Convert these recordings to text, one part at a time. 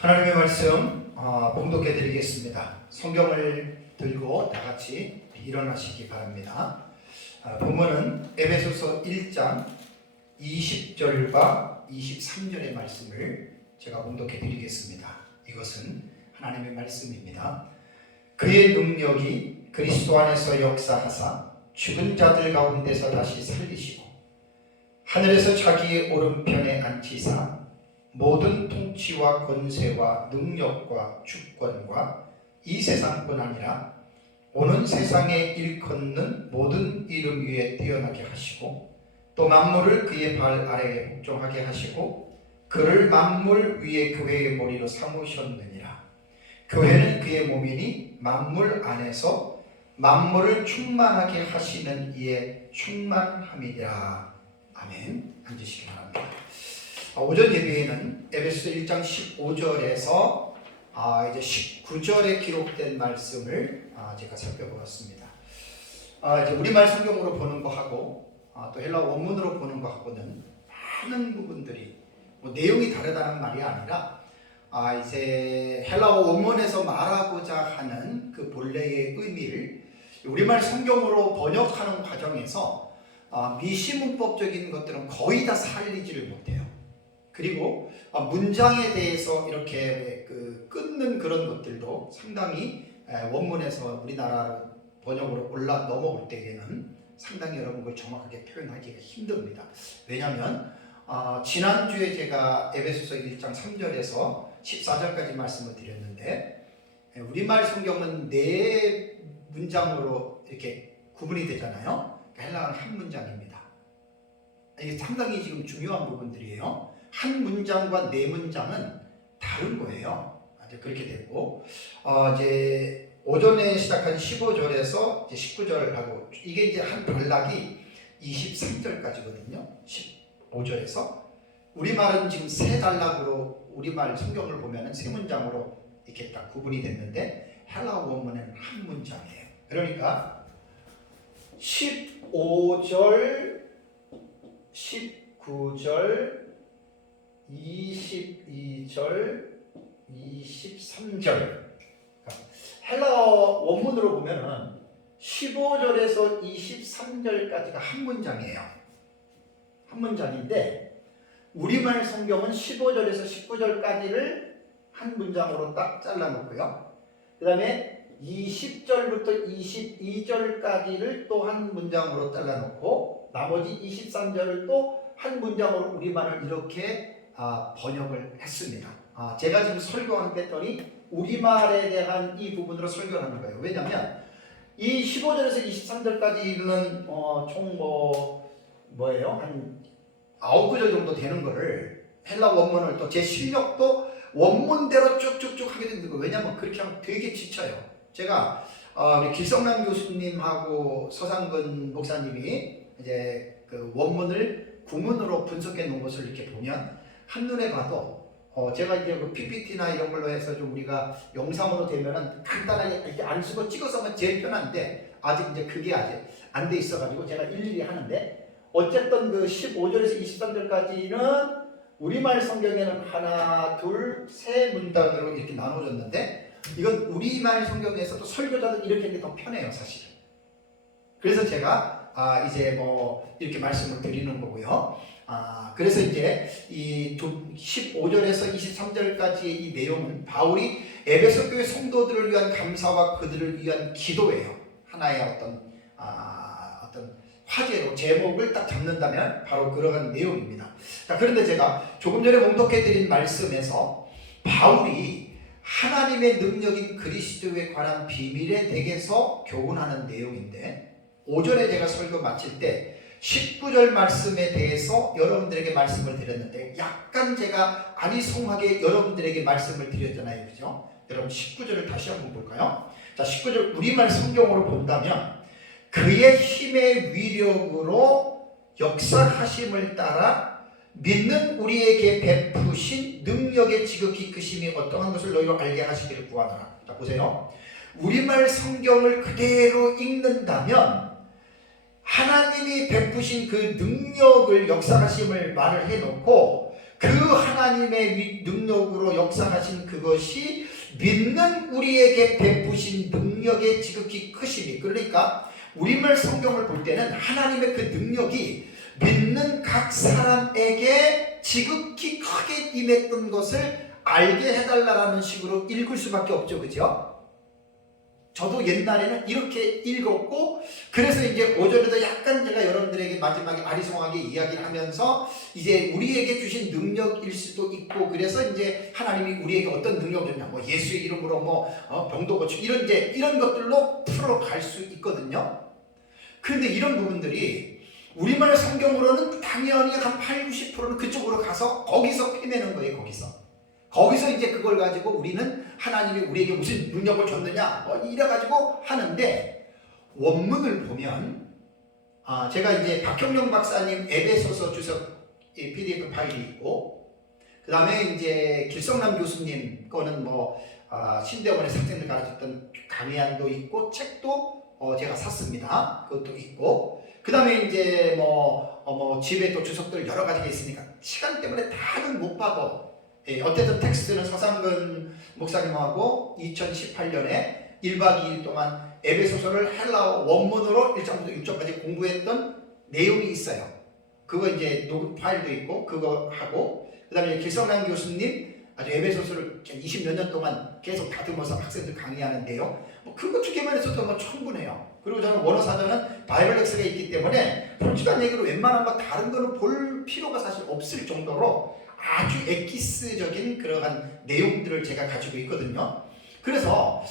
하나님의 말씀 봉독해 드리겠습니다. 성경을 들고 다 같이 일어나시기 바랍니다. 본문은 에베소서 1장 20절과 23절의 말씀을 제가 봉독해 드리겠습니다. 이것은 하나님의 말씀입니다. 그의 능력이 그리스도 안에서 역사하사 죽은 자들 가운데서 다시 살리시고 하늘에서 자기의 오른편에 앉히사 모든 통치와 권세와 능력과 주권과 이 세상뿐 아니라 오는 세상에 일컫는 모든 이름 위에 뛰어나게 하시고 또 만물을 그의 발 아래에 복종하게 하시고 그를 만물 위에 교회의 머리로 삼으셨느니라. 교회는 그의 몸이니 만물 안에서 만물을 충만하게 하시는 이의 충만함이라. 아멘. 앉으시기 바랍니다. 오전 예배에는 에베소서 1장 15절에서 이제 19절에 기록된 말씀을 제가 살펴보았습니다. 이제 우리말 성경으로 보는 거하고 또 헬라어 원문으로 보는 거하고는 많은 부분들이 내용이 다르다는 말이 아니라 이제 헬라어 원문에서 말하고자 하는 그 본래의 의미를 우리말 성경으로 번역하는 과정에서 미시문법적인 것들은 거의 다 살리지를 못해요. 그리고 문장에 대해서 이렇게 끊는 그런 것들도 상당히 원문에서 우리나라 번역으로 넘어올 때에는 상당히 여러분 그걸 정확하게 표현하기가 힘듭니다. 왜냐하면 지난주에 제가 에베소서 1장 3절에서 14절까지 말씀을 드렸는데 우리말 성경은 네 문장으로 이렇게 구분이 되잖아요. 헬라어는 한 문장입니다. 이게 상당히 지금 중요한 부분들이에요. 한 문장과 네 문장은 다른 거예요. 이제 그렇게 되고 이제 오전에 시작한 15절에서 이제 19절하고 이게 이제 한 단락이 23절까지거든요. 15절에서 우리말은 지금 세 단락으로 우리말 성경을 보면은 세 문장으로 이렇게 딱 구분이 됐는데 헬라어 원문은 한 문장이에요. 그러니까 15절, 19절, 22절, 23절. 헬라어 원문으로 보면은 15절에서 23절까지가 한 문장이에요. 한 문장인데 우리말 성경은 15절에서 19절까지를 한 문장으로 딱 잘라놓고요. 그 다음에 20절부터 22절까지를 또 한 문장으로 잘라놓고 나머지 23절을 또 한 문장으로 우리말을 이렇게 번역을 했습니다. 제가 지금 설교한 패턴이 우리말에 대한 이 부분으로 설교를 하는 거예요. 왜냐하면 이 15절에서 23절까지는 총 뭐예요? 한 9구절 정도 되는 거를 헬라 원문을 또 제 실력도 원문대로 쭉쭉쭉 하게 되는 거예요. 왜냐하면 그렇게 하면 되게 지쳐요. 제가 길성남 교수님하고 서상근 목사님이 이제 그 원문을 구문으로 분석해 놓은 것을 이렇게 보면 한눈에 봐도 제가 이제 그 PPT나 이런 걸로 해서 좀 우리가 영상으로 되면은 간단하게 이렇게 안 쓰고 찍어서 하면 제일 편한데 아직 이제 그게 아직 안 돼 있어가지고 제가 일일이 하는데 어쨌든 그 15절에서 23절까지는 우리말 성경에는 하나, 둘, 세 문단으로 이렇게 나눠졌는데 이건 우리말 성경에서도 설교자들 이렇게 하는 게 더 편해요, 사실. 그래서 제가 이제 이렇게 말씀을 드리는 거고요. 그래서 이제 이 15절에서 23절까지의 이 내용은 바울이 에베소 교회 성도들을 위한 감사와 그들을 위한 기도예요. 하나의 어떤 화제로 제목을 딱 잡는다면 바로 그러한 내용입니다. 자, 그런데 제가 조금 전에 봉독해드린 말씀에서 바울이 하나님의 능력인 그리스도에 관한 비밀에 대해서 교훈하는 내용인데 오전에 제가 설교 마칠 때 19절 말씀에 대해서 여러분들에게 말씀을 드렸는데 약간 제가 아리송하게 여러분들에게 말씀을 드렸잖아요. 그죠? 여러분 19절을 다시 한번 볼까요? 자, 19절 우리말 성경으로 본다면 그의 힘의 위력으로 역사하심을 따라 믿는 우리에게 베푸신 능력의 지극히 크심이 어떠한 것을 너희로 알게 하시기를 구하노라. 자, 보세요. 우리말 성경을 그대로 읽는다면 하나님이 베푸신 그 능력을 역사하심을 말을 해놓고 그 하나님의 능력으로 역사하신 그것이 믿는 우리에게 베푸신 능력의 지극히 크심이, 그러니까 우리말 성경을 볼 때는 하나님의 그 능력이 믿는 각 사람에게 지극히 크게 임했던 것을 알게 해달라는 식으로 읽을 수밖에 없죠. 그죠? 저도 옛날에는 이렇게 읽었고, 그래서 이제 5절에도 약간 제가 여러분들에게 마지막에 아리송하게 이야기를 하면서 이제 우리에게 주신 능력일 수도 있고, 그래서 이제 하나님이 우리에게 어떤 능력을 줬냐, 뭐 예수의 이름으로 뭐 병도 고치고 이런 것들로 풀어갈 수 있거든요. 그런데 이런 부분들이 우리말 성경으로는 당연히 한 80~90%는 그쪽으로 가서 거기서 헤매는 거예요. 거기서 이제 그걸 가지고 우리는 하나님이 우리에게 무슨 능력을 줬느냐 이래가지고 하는데, 원문을 보면 제가 이제 박형룡 박사님 에베소서 주석 PDF 파일이 있고, 그 다음에 이제 길성남 교수님 거는 신대원에서 학생들 가르쳤던 강의안도 있고, 책도 제가 샀습니다. 그것도 있고, 그 다음에 이제 집에 또 주석들 여러 가지가 있으니까 시간 때문에 다는 못 봐도, 어쨌든 텍스트는 서상근 목사님하고 2018년에 1박 2일 동안 에베소서를 헬라어 원문으로 1장부터 6장까지 공부했던 내용이 있어요. 그거 이제 녹음 파일도 있고 그거 하고, 그 다음에 길성남 교수님 아주 에베소서를 20몇 년 동안 계속 다듬어서 학생들 강의하는데요. 그거 두 개만 해서도 충분해요. 그리고 저는 원어사전은 바이블렉스가 있기 때문에 솔직한 얘기로 웬만한 거 다른 거는 볼 필요가 사실 없을 정도로 아주 엑기스적인 그러한 내용들을 제가 가지고 있거든요. 그래서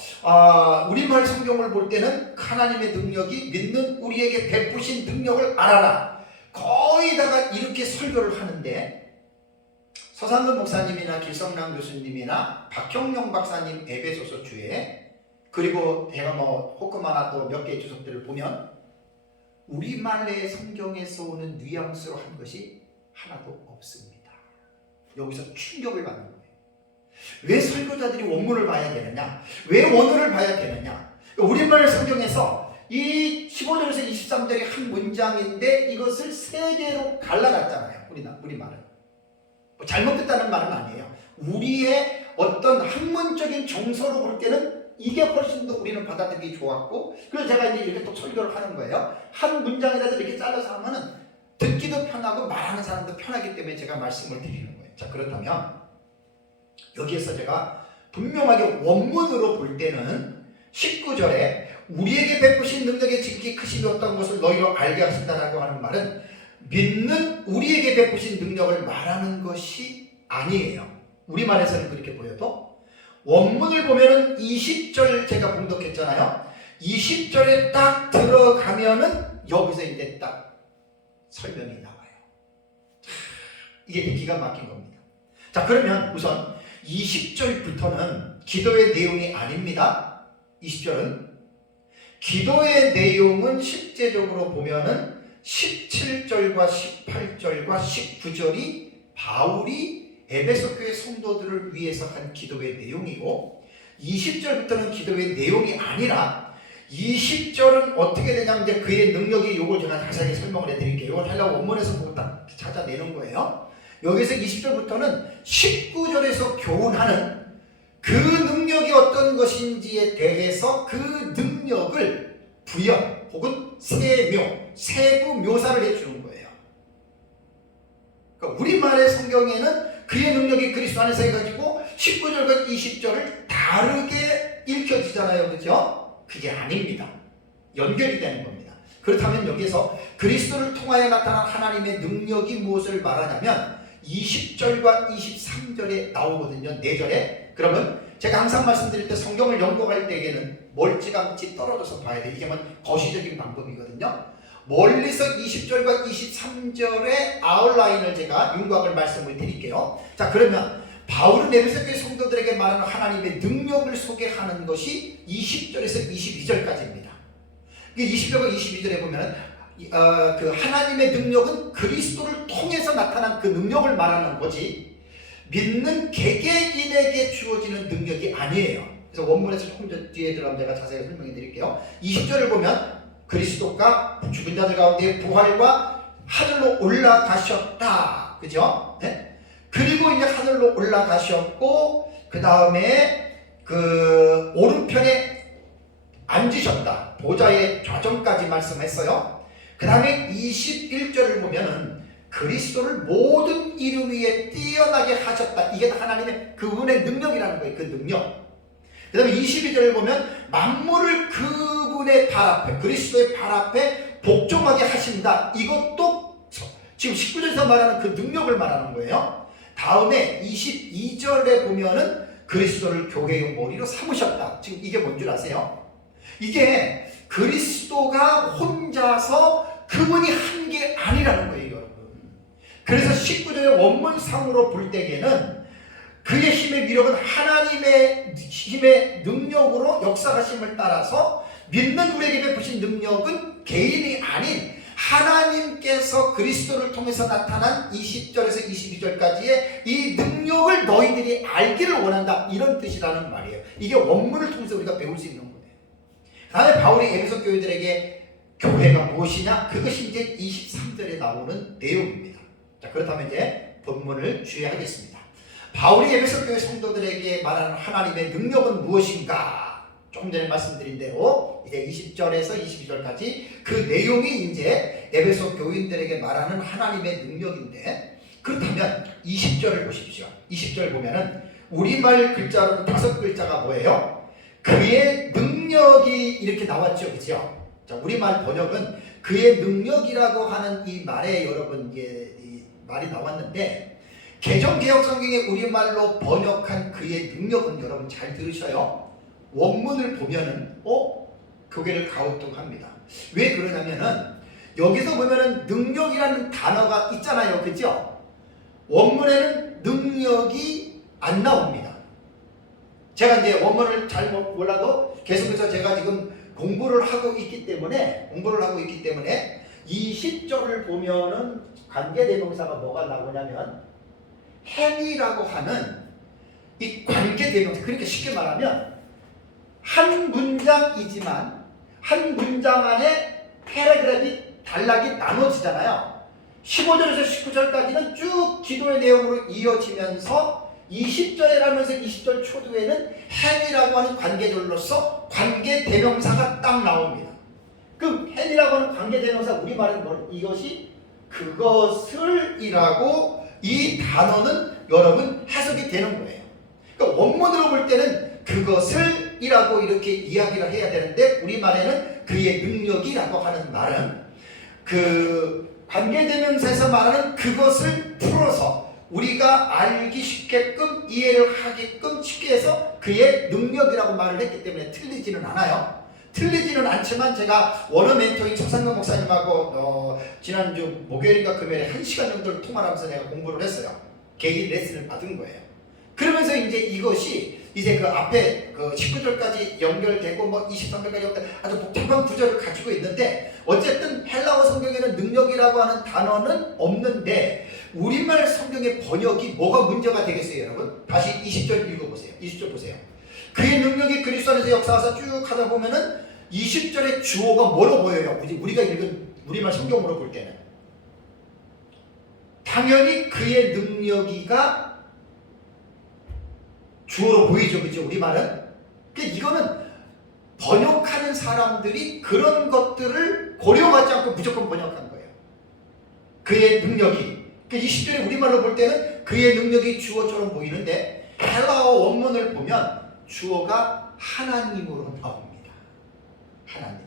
우리말 성경을 볼 때는 하나님의 능력이 믿는 우리에게 베푸신 능력을 알아라, 거의 다가 이렇게 설교를 하는데, 서상근 목사님이나 길성남 교수님이나 박형룡 박사님 에베소서 주에, 그리고 제가 호크마나 또 몇 개의 주석들을 보면 우리말의 성경에서 오는 뉘앙스로 한 것이 하나도 없습니다. 여기서 충격을 받는 거예요. 왜 설교자들이 원문을 봐야 되느냐? 왜 원어를 봐야 되느냐? 우리말 성경에서 이 15절에서 23절이 한 문장인데 이것을 세 개로 갈라놨잖아요. 우리말은. 잘못됐다는 말은 아니에요. 우리의 어떤 학문적인 정서로 볼 때는 이게 훨씬 더 우리는 받아들이기 좋았고, 그래서 제가 이제 이렇게 또 설교를 하는 거예요. 한 문장이라도 이렇게 잘라서 하면은 듣기도 편하고 말하는 사람도 편하기 때문에 제가 말씀을 드리는 거예요. 자, 그렇다면 여기에서 제가 분명하게 원문으로 볼 때는 19절에 우리에게 베푸신 능력의 지극히 크심이 어떤 것을 너희로 알게 하신다라고 하는 말은 믿는 우리에게 베푸신 능력을 말하는 것이 아니에요. 우리말에서는 그렇게 보여도 원문을 보면은 20절 제가 봉독했잖아요. 20절에 딱 들어가면은 여기서 이제 딱 설명이 나와요. 이게 기가 막힌 겁니다. 자, 그러면 우선 20절부터는 기도의 내용이 아닙니다. 20절은 기도의 내용은 실제적으로 보면은 17절과 18절과 19절이 바울이 에베소 교회 성도들을 위해서 한 기도의 내용이고, 20절부터는 기도의 내용이 아니라 20절은 어떻게 되냐면 이제 그의 능력이, 요걸 제가 자세히 설명을 해드릴게요. 이걸 헬라어 원문에서 보고 딱 찾아내는 거예요. 여기서 20절부터는 19절에서 교훈하는 그 능력이 어떤 것인지에 대해서 그 능력을 부연 혹은 세부 묘사를 해주는 거예요. 그러니까 우리말의 성경에는 그의 능력이 그리스도 안에서 해가지고 19절과 20절을 다르게 읽혀지잖아요. 그죠? 그게 아닙니다. 연결이 되는 겁니다. 그렇다면 여기서 그리스도를 통하여 나타난 하나님의 능력이 무엇을 말하냐면 20절과 23절에 나오거든요. 4절에. 그러면 제가 항상 말씀드릴 때 성경을 연구할 때에는 멀찌감치 떨어져서 봐야 돼요. 이게 거시적인 방법이거든요. 멀리서 20절과 23절의 아웃라인을 제가 윤곽을 말씀을 드릴게요. 자, 그러면 바울은 에베소 교회 성도들에게 말하는 하나님의 능력을 소개하는 것이 20절에서 22절까지입니다. 20절과 22절에 보면 그 하나님의 능력은 그리스도를 통해서 나타난 그 능력을 말하는 거지 믿는 개개인에게 주어지는 능력이 아니에요. 그래서 원문에서 조금 뒤에 들어가면 제가 자세히 설명해 드릴게요. 20절을 보면 그리스도가 죽은 자들 가운데 부활과 하늘로 올라가셨다. 그죠? 네? 그리고 이제 하늘로 올라가셨고 그 다음에 그 오른편에 앉으셨다. 보좌의 좌정까지 말씀했어요. 그 다음에 21절을 보면은 그리스도를 모든 이름 위에 뛰어나게 하셨다. 이게 하나님의 그분의 능력이라는 거예요. 그 능력. 그 다음에 22절을 보면 만물을 그분의 발 앞에, 그리스도의 발 앞에 복종하게 하신다. 이것도 지금 19절에서 말하는 그 능력을 말하는 거예요. 다음에 22절에 보면은 그리스도를 교회의 머리로 삼으셨다. 지금 이게 뭔 줄 아세요? 이게 그리스도가 혼자서 그분이 한 게 아니라는 거예요, 여러분. 그래서 19절의 원문상으로 볼 때에는 그의 힘의 위력은 하나님의 힘의 능력으로 역사하심을 따라서 믿는 우리에게 베푸신 능력은 개인이 아닌 하나님께서 그리스도를 통해서 나타난 20절에서 22절까지의 이 능력을 너희들이 알기를 원한다. 이런 뜻이라는 말이에요. 이게 원문을 통해서 우리가 배울 수 있는 거예요. 다음에 바울이 에베소 교회들에게 교회가 무엇이냐? 그것이 이제 23절에 나오는 내용입니다. 자, 그렇다면 이제 본문을 주의하겠습니다. 바울이 에베소 교회 성도들에게 말하는 하나님의 능력은 무엇인가? 조금 전에 말씀드린 대로 이제 20절에서 22절까지 그 내용이 이제 에베소 교인들에게 말하는 하나님의 능력인데, 그렇다면 20절을 보십시오. 20절 보면은 우리말 글자로 5글자가 뭐예요? 그의 능력이 이렇게 나왔죠, 그죠? 자, 우리말 번역은 그의 능력이라고 하는 이 말에 여러분 이 말이 나왔는데, 개정개혁성경의 우리말로 번역한 그의 능력은 여러분 잘 들으셔요. 원문을 보면은 교계를 가우뚱합니다. 왜 그러냐면은 여기서 보면은 능력이라는 단어가 있잖아요, 그죠? 원문에는 능력이 안 나옵니다. 제가 이제 원문을 잘 몰라도 계속해서 제가 지금 공부를 하고 있기 때문에 20절을 보면은 관계대명사가 뭐가 나오냐면 행이라고 하는 이 관계대명사. 그러니까 쉽게 말하면 한 문장이지만 한 문장 안에 패러그래프이 단락이 나눠지잖아요. 15절에서 19절까지는 쭉 기도의 내용으로 이어지면서 20절에 가면서 20절 초두에는 행이라고 하는 관계절로서 관계대명사가 딱 나옵니다. 그 행이라고 하는 관계대명사 우리말은 이것이 그것을이라고 이 단어는 여러분 해석이 되는 거예요. 그러니까 원문으로 볼 때는 그것을이라고 이렇게 이야기를 해야 되는데 우리말에는 그의 능력이라고 하는 말은 그 관계대명사에서 말하는 그것을 풀어서 우리가 알기 쉽게끔 이해를 하게끔 쉽게 해서 그의 능력이라고 말을 했기 때문에 틀리지는 않아요. 틀리지는 않지만 제가 원어 멘토인 차상근 목사님하고 지난주 목요일인가 금요일에 1시간 정도를 통화를 하면서 내가 공부를 했어요. 개인 레슨을 받은 거예요. 그러면서 이제 이것이 이제 그 앞에 그 19절까지 연결되고 뭐 23절까지 연결 아주 복잡한 구절을 가지고 있는데 어쨌든 헬라어 성경에는 능력이라고 하는 단어는 없는데 우리말 성경의 번역이 뭐가 문제가 되겠어요, 여러분? 다시 20절 읽어보세요. 20절 보세요. 그의 능력이 그리스도 안에서 역사하사 쭉 하다 보면은 20절의 주어가 뭐로 보여요? 우리가 읽은 우리말 성경으로 볼 때는 당연히 그의 능력이가 주어로 보이죠, 그죠? 우리말은. 그러니까 이거는 번역하는 사람들이 그런 것들을 고려하지 않고 무조건 번역한 거예요. 그의 능력이. 그러니까 20절에 우리말로 볼 때는 그의 능력이 주어처럼 보이는데 헬라어 원문을 보면 주어가 하나님으로 나옵니다. 하나님.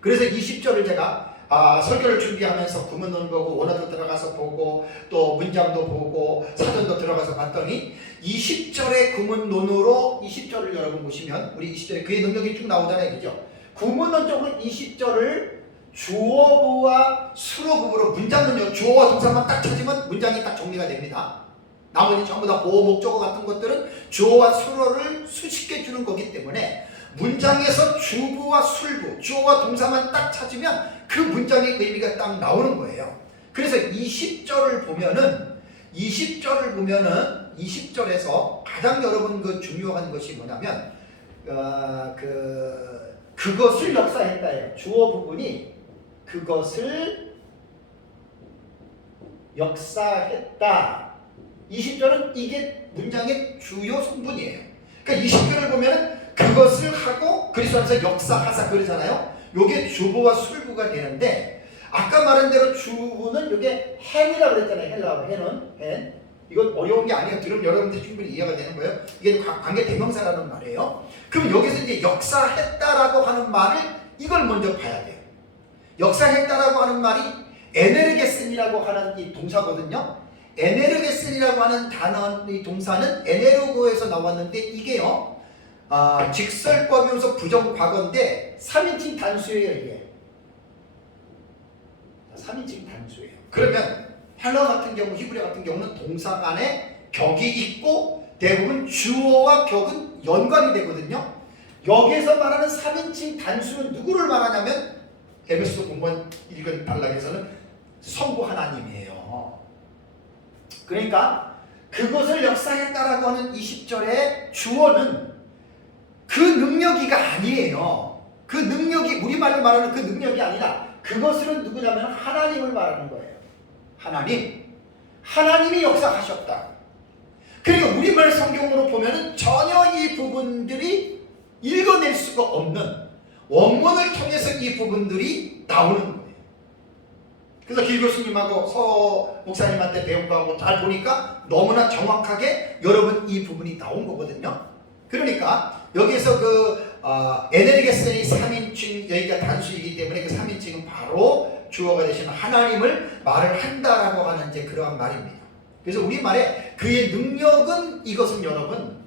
그래서 20절을 제가 설교를 준비하면서 구문론 보고 원어도 들어가서 보고 또 문장도 보고 사전도 들어가서 봤더니 20절의 구문론으로 20절을 여러분 보시면 우리 20절에 그의 능력이 쭉 나오잖아요, 그죠? 구문론 쪽은 20절을 주어부와 수로부로 문장은요 주어와 동사만 딱 찾으면 문장이 딱 정리가 됩니다. 나머지 전부 다 보호 목적어 같은 것들은 주어와 수로를 수식해 주는 거기 때문에 문장에서 주부와 술부, 주어와 동사만 딱 찾으면 그 문장의 의미가 딱 나오는 거예요. 그래서 20절을 보면은 20절에서 가장 여러분 그 중요한 것이 뭐냐면 그것을 역사했다예요. 주어 부분이 그것을 역사했다. 20절은 이게 문장의 주요 성분이에요. 그러니까 20절을 보면은 그것을 하고 그리스도 안에서 역사하사 그러잖아요. 요게 주보와 술부가 되는데 아까 말한 대로 주부는 요게 hen이라고 그랬잖아요. 헬라어로 hen. 이건 어려운 게 아니에요. 들으면 여러분들 충분히 이해가 되는 거예요. 이게 관계 대명사라는 말이에요. 그럼 여기서 이제 역사했다라고 하는 말을 이걸 먼저 봐야 돼요. 역사했다라고 하는 말이 에네르게슨이라고 하는 이 동사거든요. 에네르게슨이라고 하는 단어, 이 동사는 에네르고에서 나왔는데 이게요. 직설법이면서 부정과거인데 3인칭 단수예요. 이게 3인칭 단수예요. 그러면 헬라 같은 경우, 히브리 같은 경우는 동사 안에 격이 있고 대부분 주어와 격은 연관이 되거든요. 여기에서 말하는 3인칭 단수는 누구를 말하냐면 에베소서 본문 읽은 단락에서는 성부 하나님이에요. 그러니까 그것을 역사했다라고 하는 20절의 주어는 그 능력이가 아니에요. 그 능력이 우리말로 말하는 그 능력이 아니라 그것은 누구냐면 하나님을 말하는 거예요. 하나님이 역사하셨다. 그리고 우리말 성경으로 보면은 전혀 이 부분들이 읽어낼 수가 없는 원문을 통해서 이 부분들이 나오는 거예요. 그래서 길 교수님하고 서 목사님한테 배운 거하고 잘 보니까 너무나 정확하게 여러분 이 부분이 나온 거거든요. 그러니까 여기서 에네르게슨이 3인칭 여기가 단수이기 때문에 그 3인칭은 바로 주어가 되시는 하나님을 말을 한다라고 하는 이제 그러한 말입니다. 그래서 우리말에 그의 능력은 이것은 여러분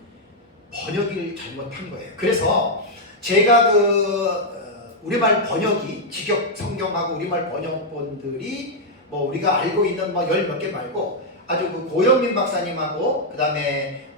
번역을 잘못한 거예요. 그래서 제가 우리말 번역이 직역 성경하고 우리말 번역본들이 뭐 우리가 알고 있는 뭐 열 몇 개 말고 아주 고영민 박사님하고 그 다음에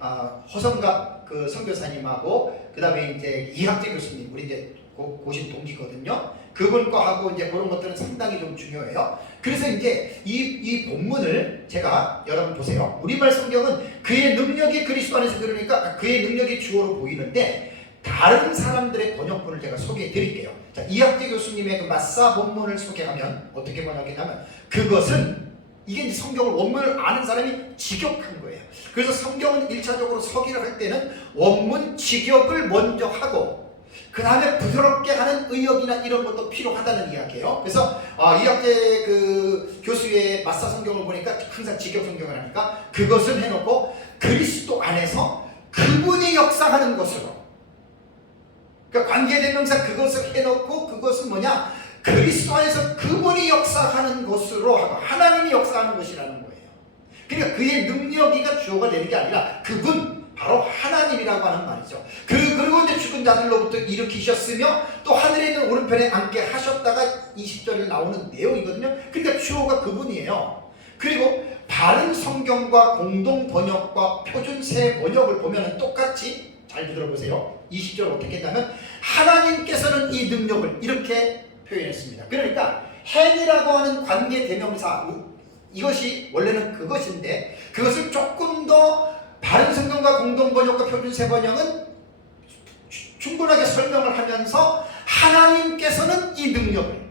허성갑 선교사님하고 그 다음에 이제 이학재 교수님 우리 이제 고신 동기거든요. 그분 거하고 이제 그런 것들은 상당히 좀 중요해요. 그래서 이제 이 본문을 제가 여러분 보세요. 우리말 성경은 그의 능력이 그리스도 안에서 그러니까 그의 능력이 주어로 보이는데 다른 사람들의 번역본을 제가 소개해 드릴게요. 자, 이학재 교수님의 그 마사 본문을 소개하면 어떻게 번역했냐면 그것은 이게 이제 성경을 원문을 아는 사람이 직역한 거예요. 그래서 성경은 1차적으로 서기를 할 때는 원문 직역을 먼저 하고 그 다음에 부드럽게 하는 의역이나 이런 것도 필요하다는 이야기예요. 그래서 이학재 교수의 마사 성경을 보니까 항상 직역 성경을 하니까 그것을 해놓고 그리스도 안에서 그분이 역사하는 것으로 그러니까 관계대명사 그것을 해놓고 그것은 뭐냐 그리스도 안에서 그분이 역사하는 것으로 하고 하나님이 역사하는 것이라는 거예요. 그러니까 그의 능력이가 주어가 되는 게 아니라 그분 바로 하나님이라고 하는 말이죠. 그리고 이제 죽은 자들로부터 일으키셨으며 또 하늘에 있는 오른편에 앉게 하셨다가 20절에 나오는 내용이거든요. 그러니까 주어가 그분이에요. 그리고 바른 성경과 공동 번역과 표준세 번역을 보면 똑같이 잘 들어보세요. 20절 어떻게 했냐면 하나님께서는 이 능력을 이렇게 표현했습니다. 그러니까 hen이라고 하는 관계 대명사 이것이 원래는 그것인데 그것을 조금 더 바른 성경과 공동 번역과 표준세 번역은 충분하게 설명을 하면서 하나님께서는 이 능력을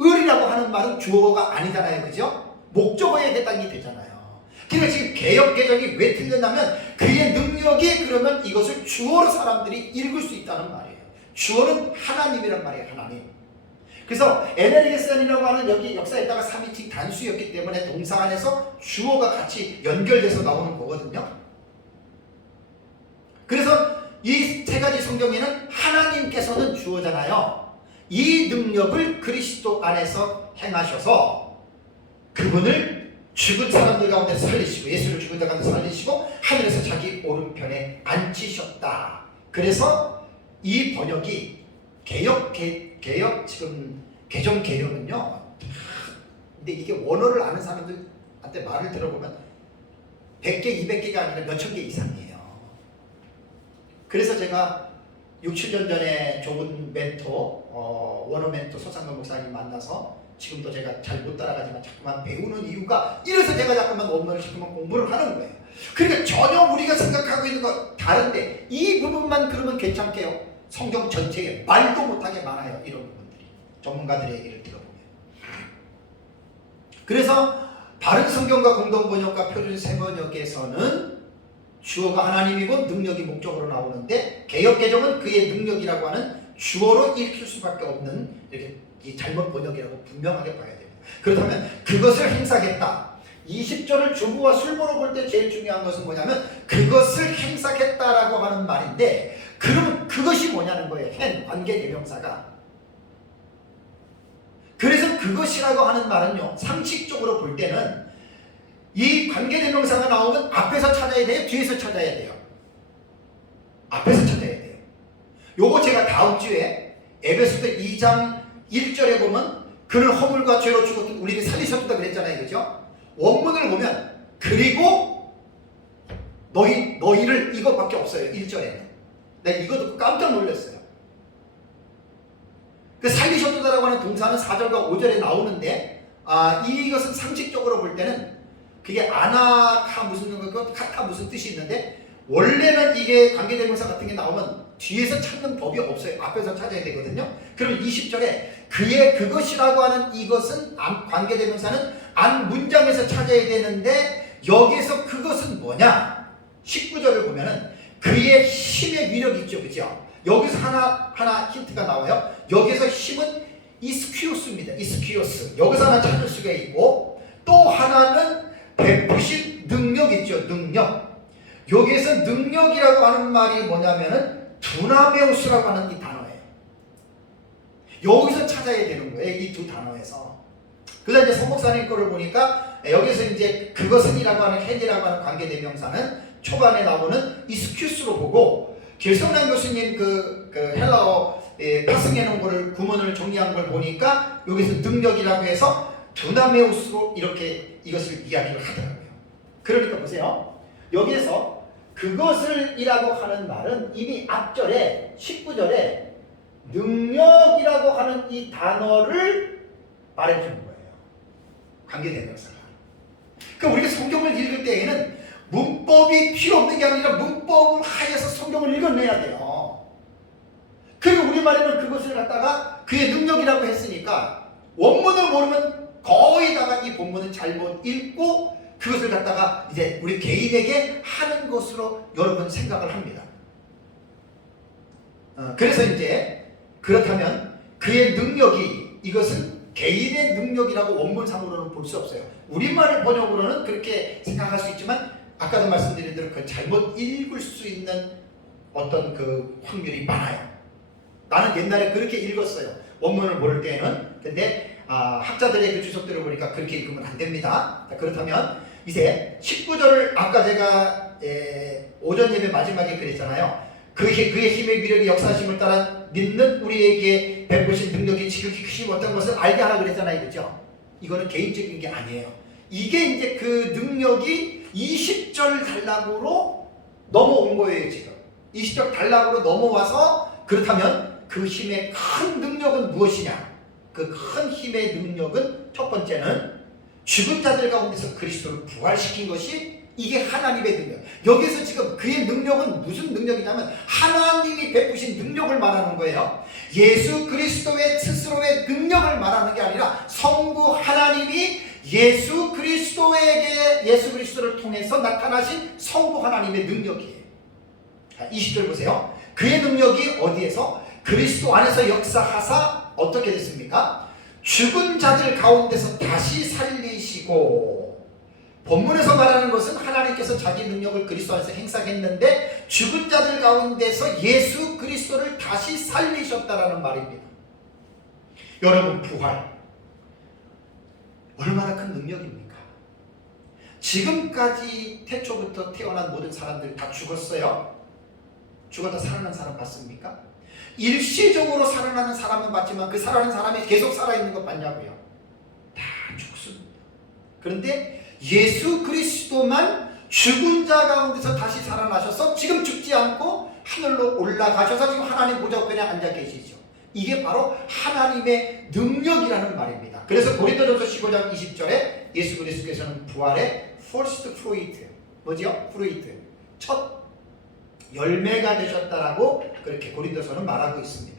을이라고 하는 말은 주어가 아니잖아요. 그죠? 목적어에 해당이 되잖아요. 그러니까 지금 개역개정이 왜 틀렸냐면 그의 능력이 그러면 이것을 주어로 사람들이 읽을 수 있다는 말이에요. 주어는 하나님이란 말이에요. 하나님. 그래서 에네르게슨이라고 하는 여기 역사에다가 3인칭 단수였기 때문에 동사 안에서 주어가 같이 연결돼서 나오는 거거든요. 그래서 이 세 가지 성경에는 하나님께서는 주어잖아요. 이 능력을 그리스도 안에서 행하셔서 그분을 죽은 사람들 가운데 살리시고 예수를 죽은 자 가운데 살리시고 하늘에서 자기 오른편에 앉히셨다. 그래서 이 번역이 개역 지금 개정 개혁은요. 근데 이게 원어를 아는 사람들한테 말을 들어보면 100개, 200개가 아니라 몇천 개 이상이에요. 그래서 제가 6, 7년 전에 좋은 멘토, 원어 멘토 소상관 목사님 만나서 지금도 제가 잘 못 따라가지만 자꾸만 배우는 이유가 이래서 제가 자꾸만 원어를 자꾸만 공부를 하는 거예요. 그러니까 전혀 우리가 생각하고 있는 거 다른데 이 부분만 그러면 괜찮게요. 성경 전체에 말도 못하게 많아요. 이런 부분들이 전문가들의 얘기를 들어보면. 그래서 바른 성경과 공동 번역과 표준 세 번역에서는 주어가 하나님이고 능력이 목적으로 나오는데 개역 개정은 그의 능력이라고 하는 주어로 읽힐 수밖에 없는 이렇게 이 잘못 번역이라고 분명하게 봐야 됩니다. 그렇다면 그것을 행사했다. 20절을 주부와 술보로 볼 때 제일 중요한 것은 뭐냐면 그것을 행사했다라고 하는 말인데 그러면 그것이 뭐냐는 거예요. 행, 관계 대명사가. 그래서 그것이라고 하는 말은요. 상식적으로 볼 때는 이 관계 대명사가 나오면 앞에서 찾아야 돼요? 뒤에서 찾아야 돼요? 앞에서 찾아야 돼요. 요거 제가 다음 주에 에베소서 2장 1절에 보면 그는 허물과 죄로 죽었던 우리를 살리셨다 그랬잖아요. 그죠? 원문을 보면 그리고 너희를 이것밖에 없어요. 1절에는. 내가 이거 듣고 깜짝 놀랐어요. 그 살리셨다라고 하는 동사는 4절과 5절에 나오는데 이것은 상식적으로 볼 때는 그게 아나카 무슨 거 카타 무슨 뜻이 있는데 원래는 이게 관계대명사 같은 게 나오면 뒤에서 찾는 법이 없어요. 앞에서 찾아야 되거든요. 그럼 20절에 그의 그것이라고 하는 이것은 관계대명사는 안 문장에서 찾아야 되는데 여기서 그것은 뭐냐? 19절을 보면은 그의 힘의 위력이 있죠. 그죠? 여기서 하나 힌트가 나와요. 여기서 힘은 이스퀴오스입니다. 이스퀴오스. 여기서 하나 찾을 수가 있고 또 하나는 베푸신 능력 있죠. 능력. 여기에서 능력이라고 하는 말이 뭐냐면은 두나메우스라고 하는 이 단어예요. 여기서 찾아야 되는 거예요. 이 두 단어에서. 그래서 이제 선목사님 거를 보니까 여기서 이제 그것은이라고 하는 헨이라고 하는 관계대명사는 초반에 나오는 이스큐스로 보고 길성남 교수님 그 헬라어 파승해 놓은 거를 구문을 정리한 걸 보니까 여기서 능력이라고 해서 두나메우스로 이렇게 이것을 이야기를 하더라고요. 그러니까 보세요. 여기에서 그것을 이라고 하는 말은 이미 앞절에 19절에 능력이라고 하는 이 단어를 말해주는 거예요. 관계대명사가. 그러니까 우리가 성경을 읽을 때에는 문법이 필요 없는 게 아니라 문법을 하에서 성경을 읽어내야 돼요. 그리고 우리말에는 그것을 갖다가 그의 능력이라고 했으니까 원문을 모르면 거의 다가 이 본문은 잘못 읽고 그것을 갖다가 이제 우리 개인에게 하는 것으로 여러분 생각을 합니다. 그래서 이제 그렇다면 그의 능력이 이것은 개인의 능력이라고 원문상으로는 볼 수 없어요. 우리말 번역으로는 그렇게 생각할 수 있지만 아까도 말씀드린 대로 그 잘못 읽을 수 있는 어떤 그 확률이 많아요. 나는 옛날에 그렇게 읽었어요. 원문을 모를 때에는. 근데 학자들의 그 주석들을 보니까 그렇게 읽으면 안 됩니다. 그렇다면 이제 19절을 아까 제가 오전 예배 마지막에 그랬잖아요. 그의 힘의 위력이 역사하심을 따라 믿는 우리에게 베푸신 능력이 지극히 크신 어떤 것을 알게 하라 그랬잖아요. 그죠? 이거는 개인적인 게 아니에요. 이게 이제 그 능력이 20절 단락으로 넘어온 거예요. 지금 20절 단락으로 넘어와서 그렇다면 그 힘의 큰 능력은 무엇이냐? 그 큰 힘의 능력은 첫 번째는 죽은 자들 가운데서 그리스도를 부활시킨 것이 이게 하나님의 능력. 여기서 지금 그의 능력은 무슨 능력이냐면 하나님이 베푸신 능력을 말하는 거예요. 예수 그리스도의 스스로의 능력을 말하는 게 아니라 성부 하나님이 예수 그리스도를 통해서 나타나신 성부 하나님의 능력이에요. 20절 보세요. 그의 능력이 어디에서? 그리스도 안에서 역사하사 어떻게 됐습니까? 죽은 자들 가운데서 다시 살리시고, 본문에서 말하는 것은 하나님께서 자기 능력을 그리스도 안에서 행사했는데 죽은 자들 가운데서 예수 그리스도를 다시 살리셨다라는 말입니다. 여러분, 부활 얼마나 큰 능력입니까? 지금까지 태초부터 태어난 모든 사람들 다 죽었어요? 죽었다 살아난 사람 봤습니까? 일시적으로 살아나는 사람은 봤지만 그 살아나는 사람이 계속 살아있는 것 봤냐고요? 다 죽습니다. 그런데 예수 그리스도만 죽은 자 가운데서 다시 살아나셔서 지금 죽지 않고 하늘로 올라가셔서 지금 하나님 보좌권에 앉아 계시죠. 이게 바로 하나님의 능력이라는 말입니다. 그래서 고린도전서 15장 20절에 예수 그리스도께서는 부활의 first fruit, 뭐죠? fruit, 첫 열매가 되셨다라고 그렇게 고린도서는 말하고 있습니다.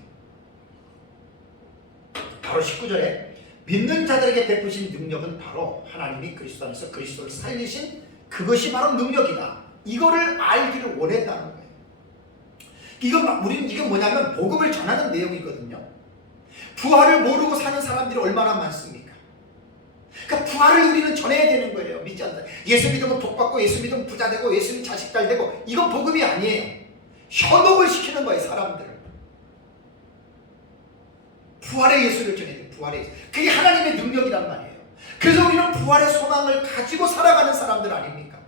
바로 19절에 믿는 자들에게 베푸신 능력은 바로 하나님이 그리스도 안에서 그리스도를 살리신 그것이 바로 능력이다. 이거를 알기를 원했다는 거예요. 우리는 이게 뭐냐면 복음을 전하는 내용이거든요. 부활을 모르고 사는 사람들이 얼마나 많습니까? 그러니까 부활을 우리는 전해야 되는 거예요. 믿지 않는다. 예수 믿으면 복 받고, 예수 믿으면 부자 되고, 예수 믿으면 자식 잘 되고, 이건 복음이 아니에요. 현혹을 시키는 거예요, 사람들을. 부활의 예수를 전해야 돼요. 부활의 예수. 그게 하나님의 능력이란 말이에요. 그래서 우리는 부활의 소망을 가지고 살아가는 사람들 아닙니까?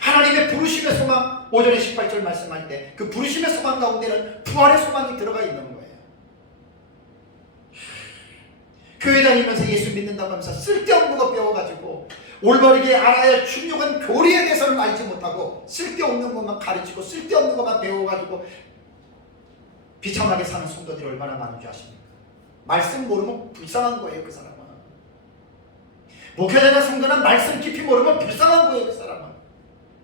하나님의 부르심의 소망, 오전에 18절 말씀할 때 그 부르심의 소망 가운데는 부활의 소망이 들어가 있는 거예요. 교회 다니면서 예수 믿는다고 하면서 쓸데없는 거 배워가지고 올바르게 알아야 할 중요한 교리에 대해서는 알지 못하고 쓸데없는 것만 가르치고 쓸데없는 것만 배워가지고 비참하게 사는 성도들이 얼마나 많은 줄 아십니까? 말씀 모르면 불쌍한 거예요, 그 사람은. 목회자나 성도나 말씀 깊이 모르면 불쌍한 거예요, 그 사람은.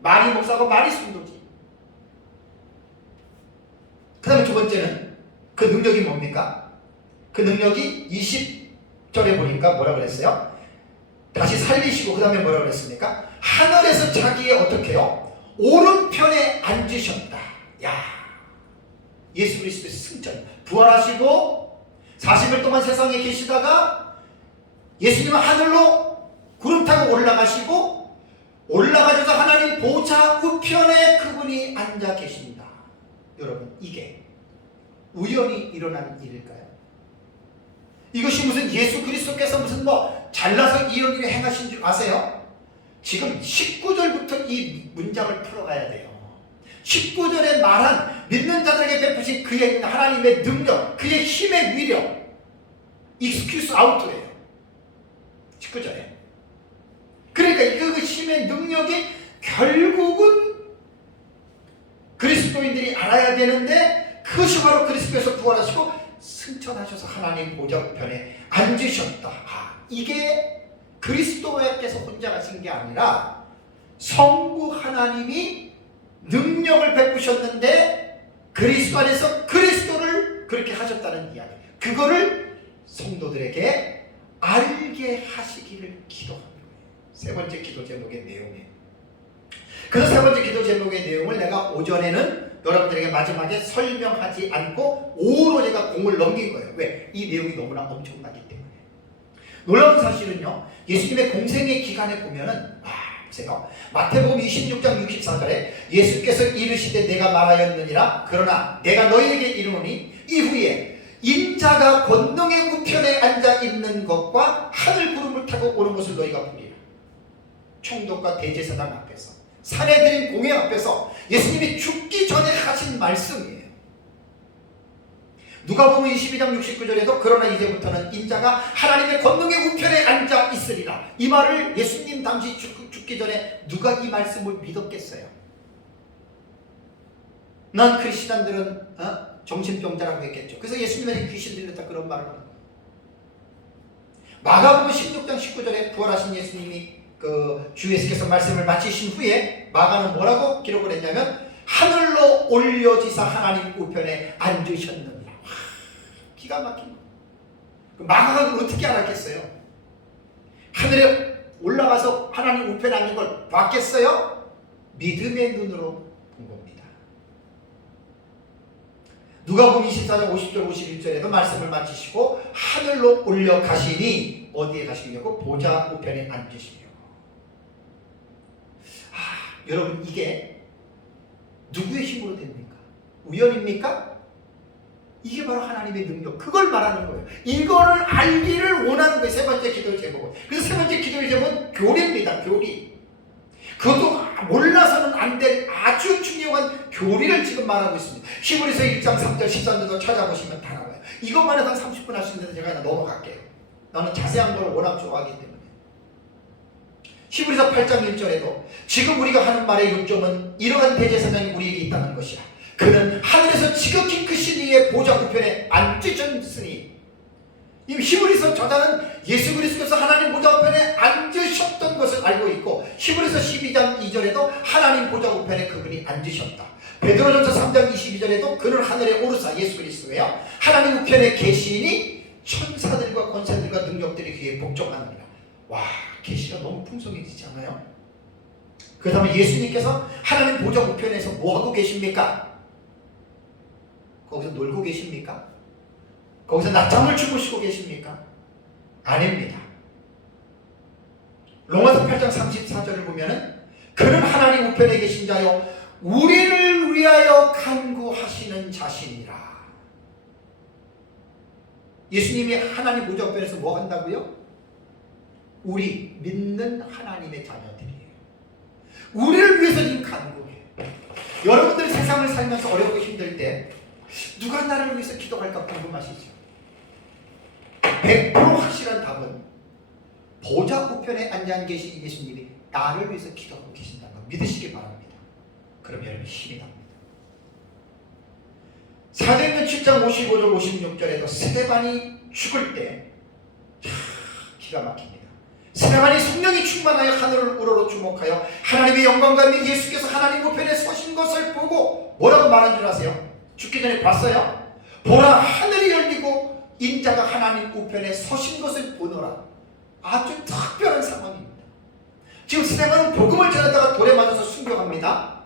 말이 목사고 말이 성도지. 그 다음에 두 번째는 그 능력이 뭡니까? 그 능력이 20절에 보니까 뭐라 그랬어요? 다시 살리시고 그 다음에 뭐라 그랬습니까? 하늘에서 자기의 어떻게 해요? 오른편에 앉으셨다. 야, 예수 그리스도의 승천. 부활하시고 40일 동안 세상에 계시다가 예수님은 하늘로 구름 타고 올라가시고 올라가셔서 하나님 보좌 우편에 그분이 앉아 계신다. 여러분, 이게 우연히 일어난 일일까요? 이것이 무슨 예수 그리스도께서 무슨 잘나서 이런 일을 행하신 줄 아세요? 지금 19절부터 이 문장을 풀어가야 돼요. 19절에 말한 믿는 자들에게 베푸신 그의 하나님의 능력, 그의 힘의 위력, 익스큐스 아우트예요. 19절에. 그러니까 그 힘의 능력이 결국은 그리스도인들이 알아야 되는데 그것이 바로 그리스도에서 부활하시고 승천하셔서 하나님 보좌 우편에 앉으셨다. 이게 그리스도께서 혼자 가신 게 아니라 성부 하나님이 능력을 베푸셨는데 그리스도 안에서 그리스도를 그렇게 하셨다는 이야기. 그거를 성도들에게 알게 하시기를 기도합니다. 세 번째 기도 제목의 내용이에요. 그래서 세 번째 기도 제목의 내용을 내가 오전에는 여러분들에게 마지막에 설명하지 않고 오후로 제가 공을 넘긴 거예요. 왜? 이 내용이 너무나 엄청나기 때문에. 놀라운 사실은요, 예수님의 공생의 기간에 보면은 보세요. 마태복음 26장 64절에 예수께서 이르시되 내가 말하였느니라. 그러나 내가 너희에게 이르노니 이후에 인자가 권능의 우편에 앉아 있는 것과 하늘 구름을 타고 오는 것을 너희가 보리라. 총독과 대제사장 앞에서, 산에 들인 공회 앞에서 예수님이 죽기 전에 하신 말씀이에요. 누가복음 22장 69절에도 그러나 이제부터는 인자가 하나님의 권능의 우편에 앉아 있으리라. 이 말을 예수님 당시 죽기 전에 누가 이 말씀을 믿었겠어요? 난 크리스찬들은 정신병자라고 했겠죠. 그래서 예수님에게 귀신 들렸다 그런 말을 하는 거예요. 마가복음 16장 19절에 부활하신 예수님이 주 예수께서 말씀을 마치신 후에 마가는 뭐라고 기록을 했냐면 하늘로 올려지사 하나님 우편에 앉으셨느니라. 기가 막힌 거. 마가가 그걸 어떻게 알았겠어요? 하늘에 올라가서 하나님 우편에 앉는 걸 봤겠어요? 믿음의 눈으로 본 겁니다. 누가복음 24장 50절 51절에도 말씀을 마치시고 하늘로 올려가시니 어디에 가시려고? 보좌 우편에 앉으시려고. 여러분, 이게 누구의 힘으로 됩니까? 우연입니까? 이게 바로 하나님의 능력, 그걸 말하는 거예요. 이거를 알기를 원하는 거예요. 세 번째 기도의 제목은. 그래서 세 번째 기도의 제목은 교리입니다. 교리. 그것도 몰라서는 안 될 아주 중요한 교리를 지금 말하고 있습니다. 히브리서 1장 3절 13절도 찾아보시면 다 나와요. 이것만 해도 한 30분 할 수 있는데 제가 그냥 넘어갈게요. 나는 자세한 걸 워낙 좋아하기 때문에. 히브리서 8장 1절에도 지금 우리가 하는 말의 요점은 이러한 대제사장이 우리에게 있다는 것이라. 그는 하늘에서 지극히 크신 이의 보좌 우편에 앉으셨으니. 이 히브리서 저자는 예수 그리스도께서 하나님 보좌 우편에 앉으셨던 것을 알고 있고 히브리서 12장 2절에도 하나님 보좌 우편에 그분이 앉으셨다. 베드로전서 3장 22절에도 그는 하늘에 오르사 예수 그리스도예요. 하나님 우편에 계시니 천사들과 권세들과 권세가 능력들이 그에 복종합니다. 와, 계시가 너무 풍성해지지 않아요? 그 다음에 예수님께서 하나님 보좌 우편에서 뭐하고 계십니까? 거기서 놀고 계십니까? 거기서 낮잠을 주무시고 계십니까? 아닙니다. 로마서 8장 34절을 보면은 그는 하나님 우편에 계신 자요 우리를 위하여 간구하시는 자신이라. 예수님이 하나님 보좌 우편에서 뭐 한다고요? 우리 믿는 하나님의 자녀들이에요. 우리를 위해서 지금 간구해요. 여러분들 세상을 살면서 어렵고 힘들 때 누가 나를 위해서 기도할까 궁금하시죠? 100% 확실한 답은 보좌 우편에 앉아 계신 예수님이 나를 위해서 기도하고 계신다는 걸 믿으시기 바랍니다. 그럼 여러분 힘이 납니다. 사도행전 7장 55절 56절에도 스데반이 죽을 때 기가 막힙니다. 스데반이 성령이 충만하여 하늘을 우러러 주목하여 하나님의 영광과 및 예수께서 하나님 우편에 서신 것을 보고 뭐라고 말한 줄 아세요? 죽기 전에 봤어요? 보라 하늘이 열리고 인자가 하나님 우편에 서신 것을 보노라. 아주 특별한 상황입니다. 지금 스데반은 복음을 전하다가 돌에 맞아서 순교합니다.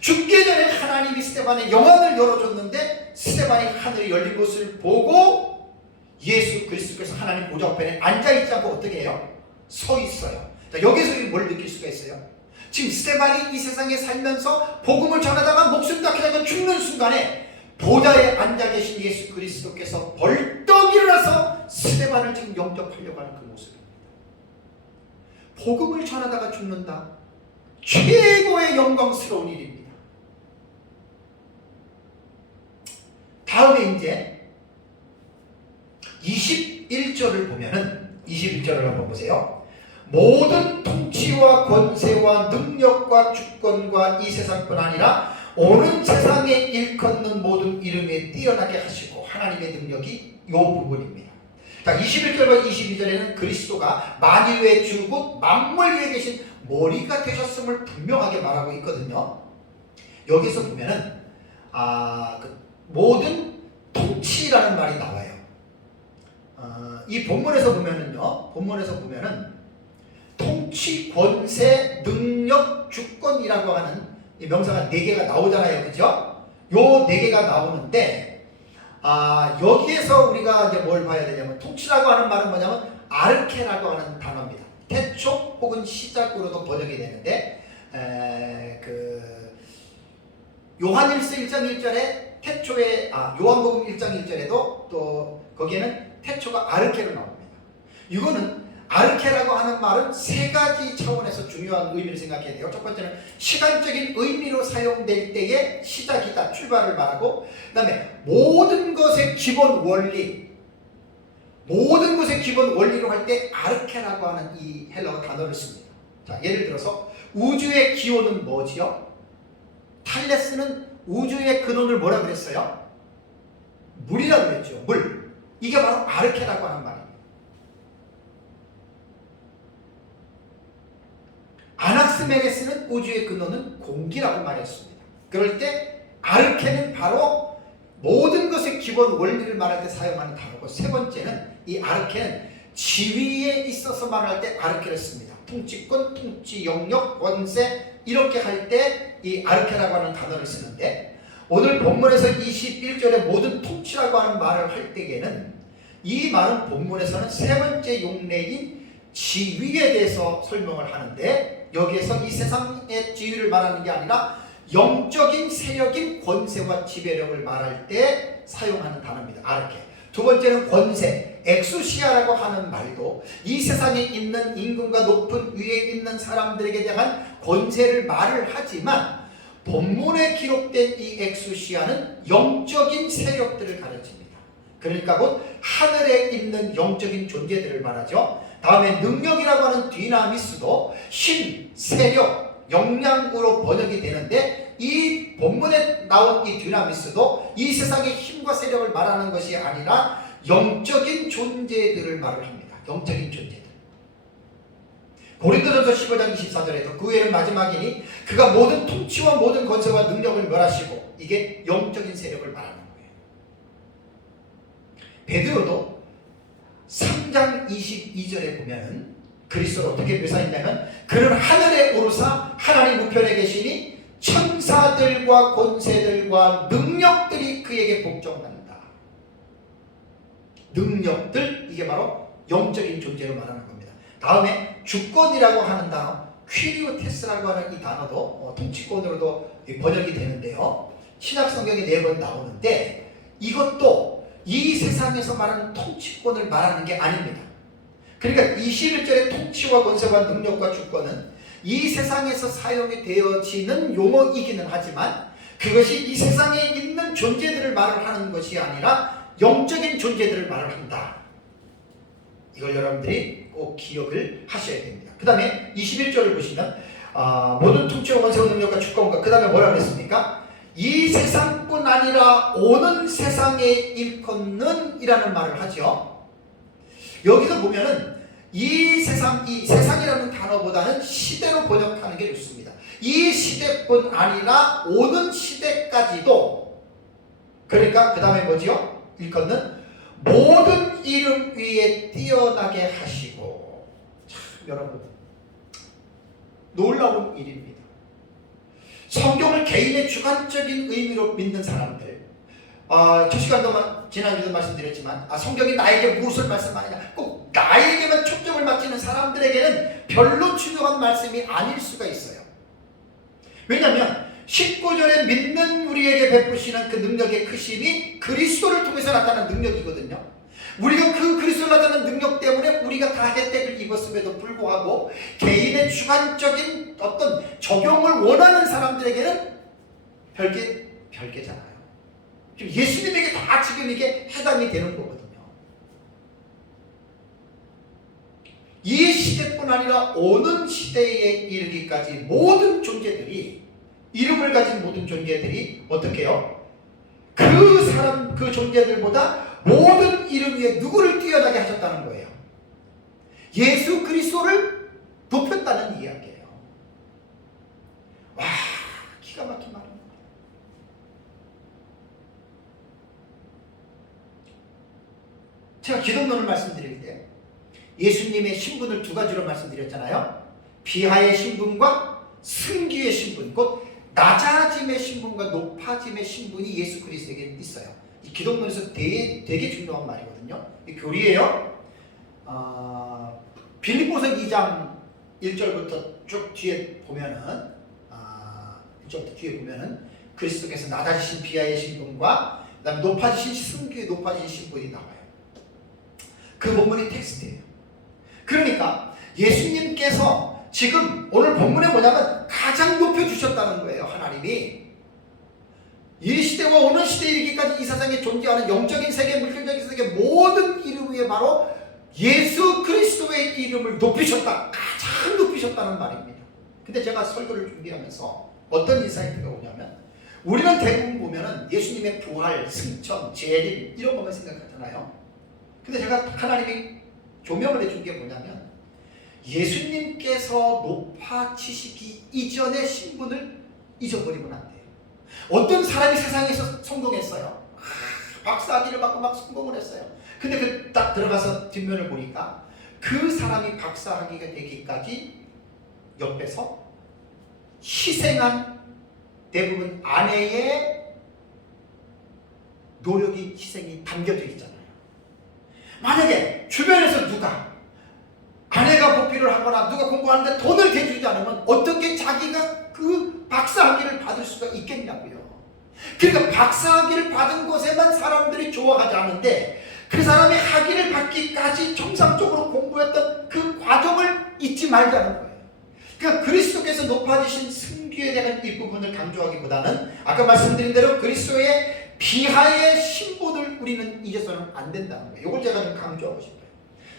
죽기 전에 하나님이 스데반의 영안을 열어줬는데 스데반이 하늘이 열린 것을 보고 예수 그리스도께서 하나님 보좌 우편에 앉아있지 않고 어떻게 해요? 서 있어요. 자, 여기서 뭘 느낄 수가 있어요? 지금 스데반이 이 세상에 살면서 복음을 전하다가 목숨 닦이다가 죽는 순간에 보좌에 앉아 계신 예수 그리스도께서 벌떡 일어나서 스데반을 지금 영접하려고 하는 그 모습입니다. 복음을 전하다가 죽는다. 최고의 영광스러운 일입니다. 다음에 이제 21절을 보면은 21절을 한번 보세요. 모든 통치와 권세와 능력과 주권과 이 세상뿐 아니라 오는 세상에 일컫는 모든 이름에 뛰어나게 하시고 하나님의 능력이 이 부분입니다. 자, 21절과 22절에는 그리스도가 만유의 주고 만물 위에 계신 머리가 되셨음을 분명하게 말하고 있거든요. 여기서 보면은 그 모든 통치라는 말이 나와요. 이 본문에서 보면은 통치, 권세, 능력, 주권이라고 하는 이 명사가 4개가 나오잖아요. 그죠? 요 4개가 나오는데 여기에서 우리가 이제 뭘 봐야 되냐면 통치라고 하는 말은 뭐냐면 아르케라고 하는 단어입니다. 태초 혹은 시작으로도 번역이 되는데 요한일서 1장 1절에 태초에 요한복음 1장 1절에도 또 거기에는 태초가 아르케로 나옵니다. 이거는 아르케라고 하는 말은 3가지 차원에서 중요한 의미를 생각해야 돼요. 첫 번째는 시간적인 의미로 사용될 때의 시작이다, 출발을 말하고, 그 다음에 모든 것의 기본 원리, 모든 것의 기본 원리로 할 때 아르케라고 하는 이 헬라어 단어를 씁니다. 자, 예를 들어서 우주의 기원은 뭐지요? 탈레스는 우주의 근원을 뭐라 그랬어요? 물이라고 그랬죠. 물. 이게 바로 아르케라고 하는 말입니다. 아낙스메네스는 우주의 근원은 공기라고 말했습니다. 그럴 때 아르케는 바로 모든 것의 기본 원리를 말할 때 사용하는 단어고, 세 번째는 이 아르케는 지위에 있어서 말할 때 아르케를 씁니다. 통치권, 통치 영역, 권세 이렇게 할 때 이 아르케라고 하는 단어를 쓰는데, 오늘 본문에서 21절에 모든 통치라고 하는 말을 할 때에는 이 말은 본문에서는 세 번째 용례인 지위에 대해서 설명을 하는데, 여기에서 이 세상의 지위를 말하는 게 아니라 영적인 세력인 권세와 지배력을 말할 때 사용하는 단어입니다. 아르케. 두 번째는 권세, 엑수시아라고 하는 말도 이 세상에 있는 임금과 높은 위에 있는 사람들에게 대한 권세를 말을 하지만, 본문에 기록된 이 엑수시아는 영적인 세력들을 가르칩니다. 그러니까 곧 하늘에 있는 영적인 존재들을 말하죠. 다음에 능력이라고 하는 디나미스도 힘, 세력, 역량으로 번역이 되는데, 이 본문에 나온 이 디나미스도 이 세상의 힘과 세력을 말하는 것이 아니라 영적인 존재들을 말을 합니다. 영적인 존재들. 고린도전서 15장 24절에도 그 후에는 마지막이니 그가 모든 통치와 모든 권세와 능력을 멸하시고, 이게 영적인 세력을 말하는 거예요. 베드로도 3장 22절에 보면은 그리스도를 어떻게 묘사했냐면 그는 하늘에 오르사 하나님 우편에 계시니 천사들과 권세들과 능력들이 그에게 복종한다. 능력들, 이게 바로 영적인 존재로 말하는 겁니다. 다음에 주권이라고 하는 단어, 퀴리오테스라고 하는 이 단어도 통치권으로도 번역이 되는데요. 신약 성경에 4번 나오는데 이것도 이 세상에서 말하는 통치권을 말하는 게 아닙니다. 그러니까 21절의 통치와 권세와 능력과 주권은 이 세상에서 사용이 되어지는 용어이기는 하지만 그것이 이 세상에 있는 존재들을 말을 하는 것이 아니라 영적인 존재들을 말을 한다. 이걸 여러분들이 꼭 기억을 하셔야 됩니다. 그 다음에 21절을 보시면 모든 통치와 권세와 능력과 주권과 그 다음에 뭐라고 했습니까? 이 세상뿐 아니라 오는 세상에 일컫는 이라는 말을 하죠. 여기서 보면은 이 세상이라는 단어보다는 시대로 번역하는 게 좋습니다. 이 시대뿐 아니라 오는 시대까지도, 그러니까 그 다음에 뭐지요? 일컫는 모든 이름 위에 뛰어나게 하시고. 참 여러분 놀라운 일입니다. 성경을 개인의 주관적인 의미로 믿는 사람들, 저 시간 동안 지난주도 말씀드렸지만 성경이 나에게 무엇을 말씀하느냐, 꼭 나에게만 초점을 맞추는 사람들에게는 별로 중요한 말씀이 아닐 수가 있어요. 왜냐하면 19절에 믿는 우리에게 베푸시는 그 능력의 크심이 그리스도를 통해서 나타나는 능력이거든요. 우리가 그 그리스도를 나타나는 능력 때문에 우리가 다 혜택을 입었음에도 불구하고 개인의 주관적인 어떤 적용을 원하는 사람들에게는 별개잖아요. 지금 예수님에게 다 지금 이게 해당이 되는 거거든요. 이 시대뿐 아니라 오는 시대에 이르기까지 모든 존재들이, 이름을 가진 모든 존재들이 어떻게 해요? 그 존재들보다 모든 이름 위에 누구를 뛰어나게 하셨다는 거예요? 예수 그리스도를 높였다는 이야기예요. 와, 기가 막힌 말입니다. 제가 기독론을 말씀드릴 때 예수님의 신분을 두 가지로 말씀드렸잖아요. 비하의 신분과 승기의 신분, 곧 낮아짐의 신분과 높아짐의 신분이 예수 그리스도에게 있어요. 이 기독론에서 되게 중요한 말이거든요. 이 교리예요. 빌립보서 2장 1절부터 쭉 뒤에 보면은 1절부터 뒤에 보면은 그리스도께서 낮아지신 비하의 신분과 그다음에 높아지신 승기의 높아진 신분이 나와요. 그 본문이 텍스트예요. 그러니까 예수님께서 지금 오늘 본문에 뭐냐면 가장 높여주셨다는 거예요. 하나님이 이 시대와 오는 시대에 이르기까지 이 세상에 존재하는 영적인 세계, 물질적인 세계 모든 이름 위에 바로 예수 그리스도의 이름을 높이셨다. 가장 높이셨다는 말입니다. 근데 제가 설교를 준비하면서 어떤 인사이트가 오냐면 우리는 대부분 보면은 예수님의 부활, 승천, 재림 이런 것만 생각하잖아요. 근데 제가 하나님이 조명을 해준 게 뭐냐면 예수님께서 높아지시기 이전의 신분을 잊어버리면 안 돼요. 어떤 사람이 세상에서 성공했어요. 박사학위를 받고 막 성공을 했어요. 근데 딱 들어가서 뒷면을 보니까 그 사람이 박사학위가 되기까지 옆에서 희생한 대부분 아내의 노력이, 희생이 담겨져 있잖아요. 만약에 주변에서 누가 아내가 보필을 하거나 누가 공부하는데 돈을 대주지 않으면 어떻게 자기가 그 박사학위를 받을 수가 있겠냐고요. 그러니까 박사학위를 받은 것에만 사람들이 좋아하지 않는데 그 사람이 학위를 받기까지 정상적으로 공부했던 그 과정을 잊지 말자는 거예요. 그러니까 그리스도께서 높아지신 승기에 대한 일부분을 강조하기보다는 아까 말씀드린 대로 그리스도의 비하의 신분을 우리는 잊어서는 안 된다는 거예요. 이걸 제가 좀 강조하고 싶어요.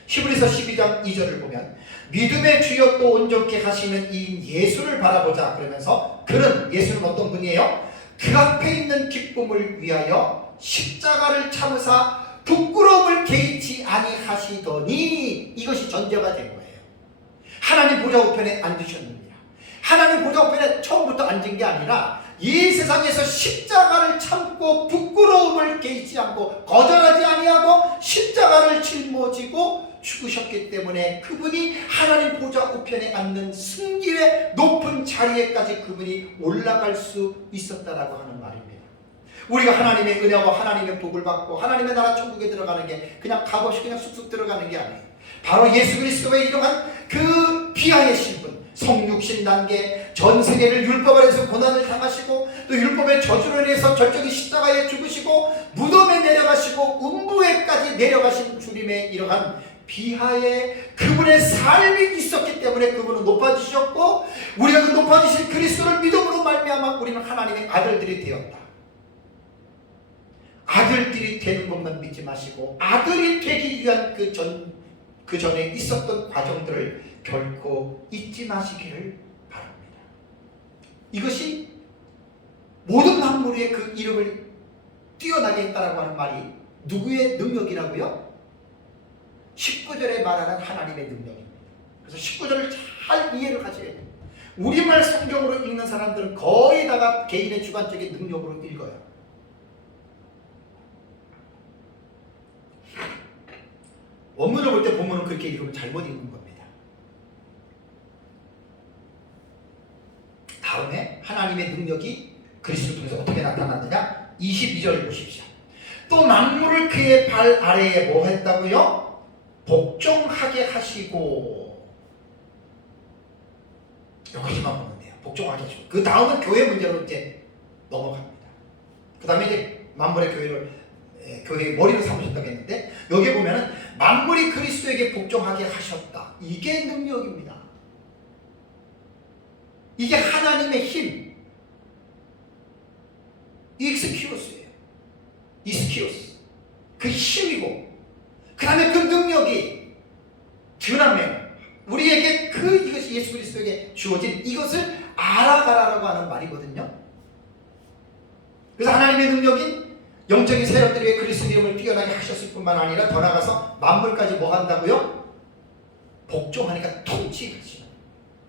히브리서 12장 2절을 보면 믿음의 주여 또 온전케 하시는 이인 예수를 바라보자 그러면서 그는, 예수는 어떤 분이에요? 그 앞에 있는 기쁨을 위하여 십자가를 참으사 부끄러움을 개의치 아니하시더니, 이것이 전제가 된 거예요. 하나님 보좌 우편에 앉으셨느니라. 하나님 보좌 우편에 처음부터 앉은 게 아니라 이 세상에서 십자가를 참고 부끄러움을 개의치 않고 거절하지 아니하고 십자가를 짊어지고 죽으셨기 때문에 그분이 하나님 보좌 우편에 앉는 승기의 높은 자리에까지 그분이 올라갈 수 있었다라고 하는 말입니다. 우리가 하나님의 은혜와 하나님의 복을 받고 하나님의 나라 천국에 들어가는 게 그냥 값없이 그냥 쑥쑥 들어가는 게 아니에요. 바로 예수 그리스도의 이러한 그 비하의 신분, 성육신 단계, 전 세계를 율법 아래에서 고난을 당하시고 또 율법의 저주로 인해서 절정이 십자가에 죽으시고 무덤에 내려가시고 음부에까지 내려가신 주님의 이러한 비하에 그분의 삶이 있었기 때문에 그분은 높아지셨고, 우리가 그 높아지신 그리스도를 믿음으로 말미암아 우리는 하나님의 아들들이 되었다. 아들들이 되는 것만 믿지 마시고 아들이 되기 위한 그 전에 있었던 과정들을 결코 잊지 마시기를 바랍니다. 이것이 모든 만물 위에 그 이름을 뛰어나게 했다라고 하는 말이 누구의 능력이라고요? 19절에 말하는 하나님의 능력입니다. 그래서 19절을 잘 이해를 하셔야 돼요. 우리말 성경으로 읽는 사람들은 거의 다가 개인의 주관적인 능력으로 읽어요. 원문을 볼 때 본문은 그렇게 읽으면 잘못 읽는 겁니다. 다음에 하나님의 능력이 그리스도 통해서 어떻게 나타났느냐? 22절 보십시오. 또 만물을 그의 발 아래에 뭐 했다고요? 복종하게 하시고. 여기만 보면 돼요. 복종하게 하시고. 그 다음은 교회 문제로 이제 넘어갑니다. 그 다음에 이제 만물의 교회의 머리로 삼으셨다고 했는데, 여기 보면은 만물이 그리스도에게 복종하게 하셨다. 이게 능력입니다. 이게 하나님의 힘. 익스키오스예요. 이스키오스. 그 힘이고, 그 다음에 그 능력이 드러나면 우리에게 이것이 예수 그리스도에게 주어진 이것을 알아가라라고 하는 말이거든요. 그래서 하나님의 능력인 영적인 세력들이 왜 그리스도 이름을 뛰어나게 하셨을 뿐만 아니라 더 나아가서 만물까지 뭐 한다고요? 복종하니까 통치하시는.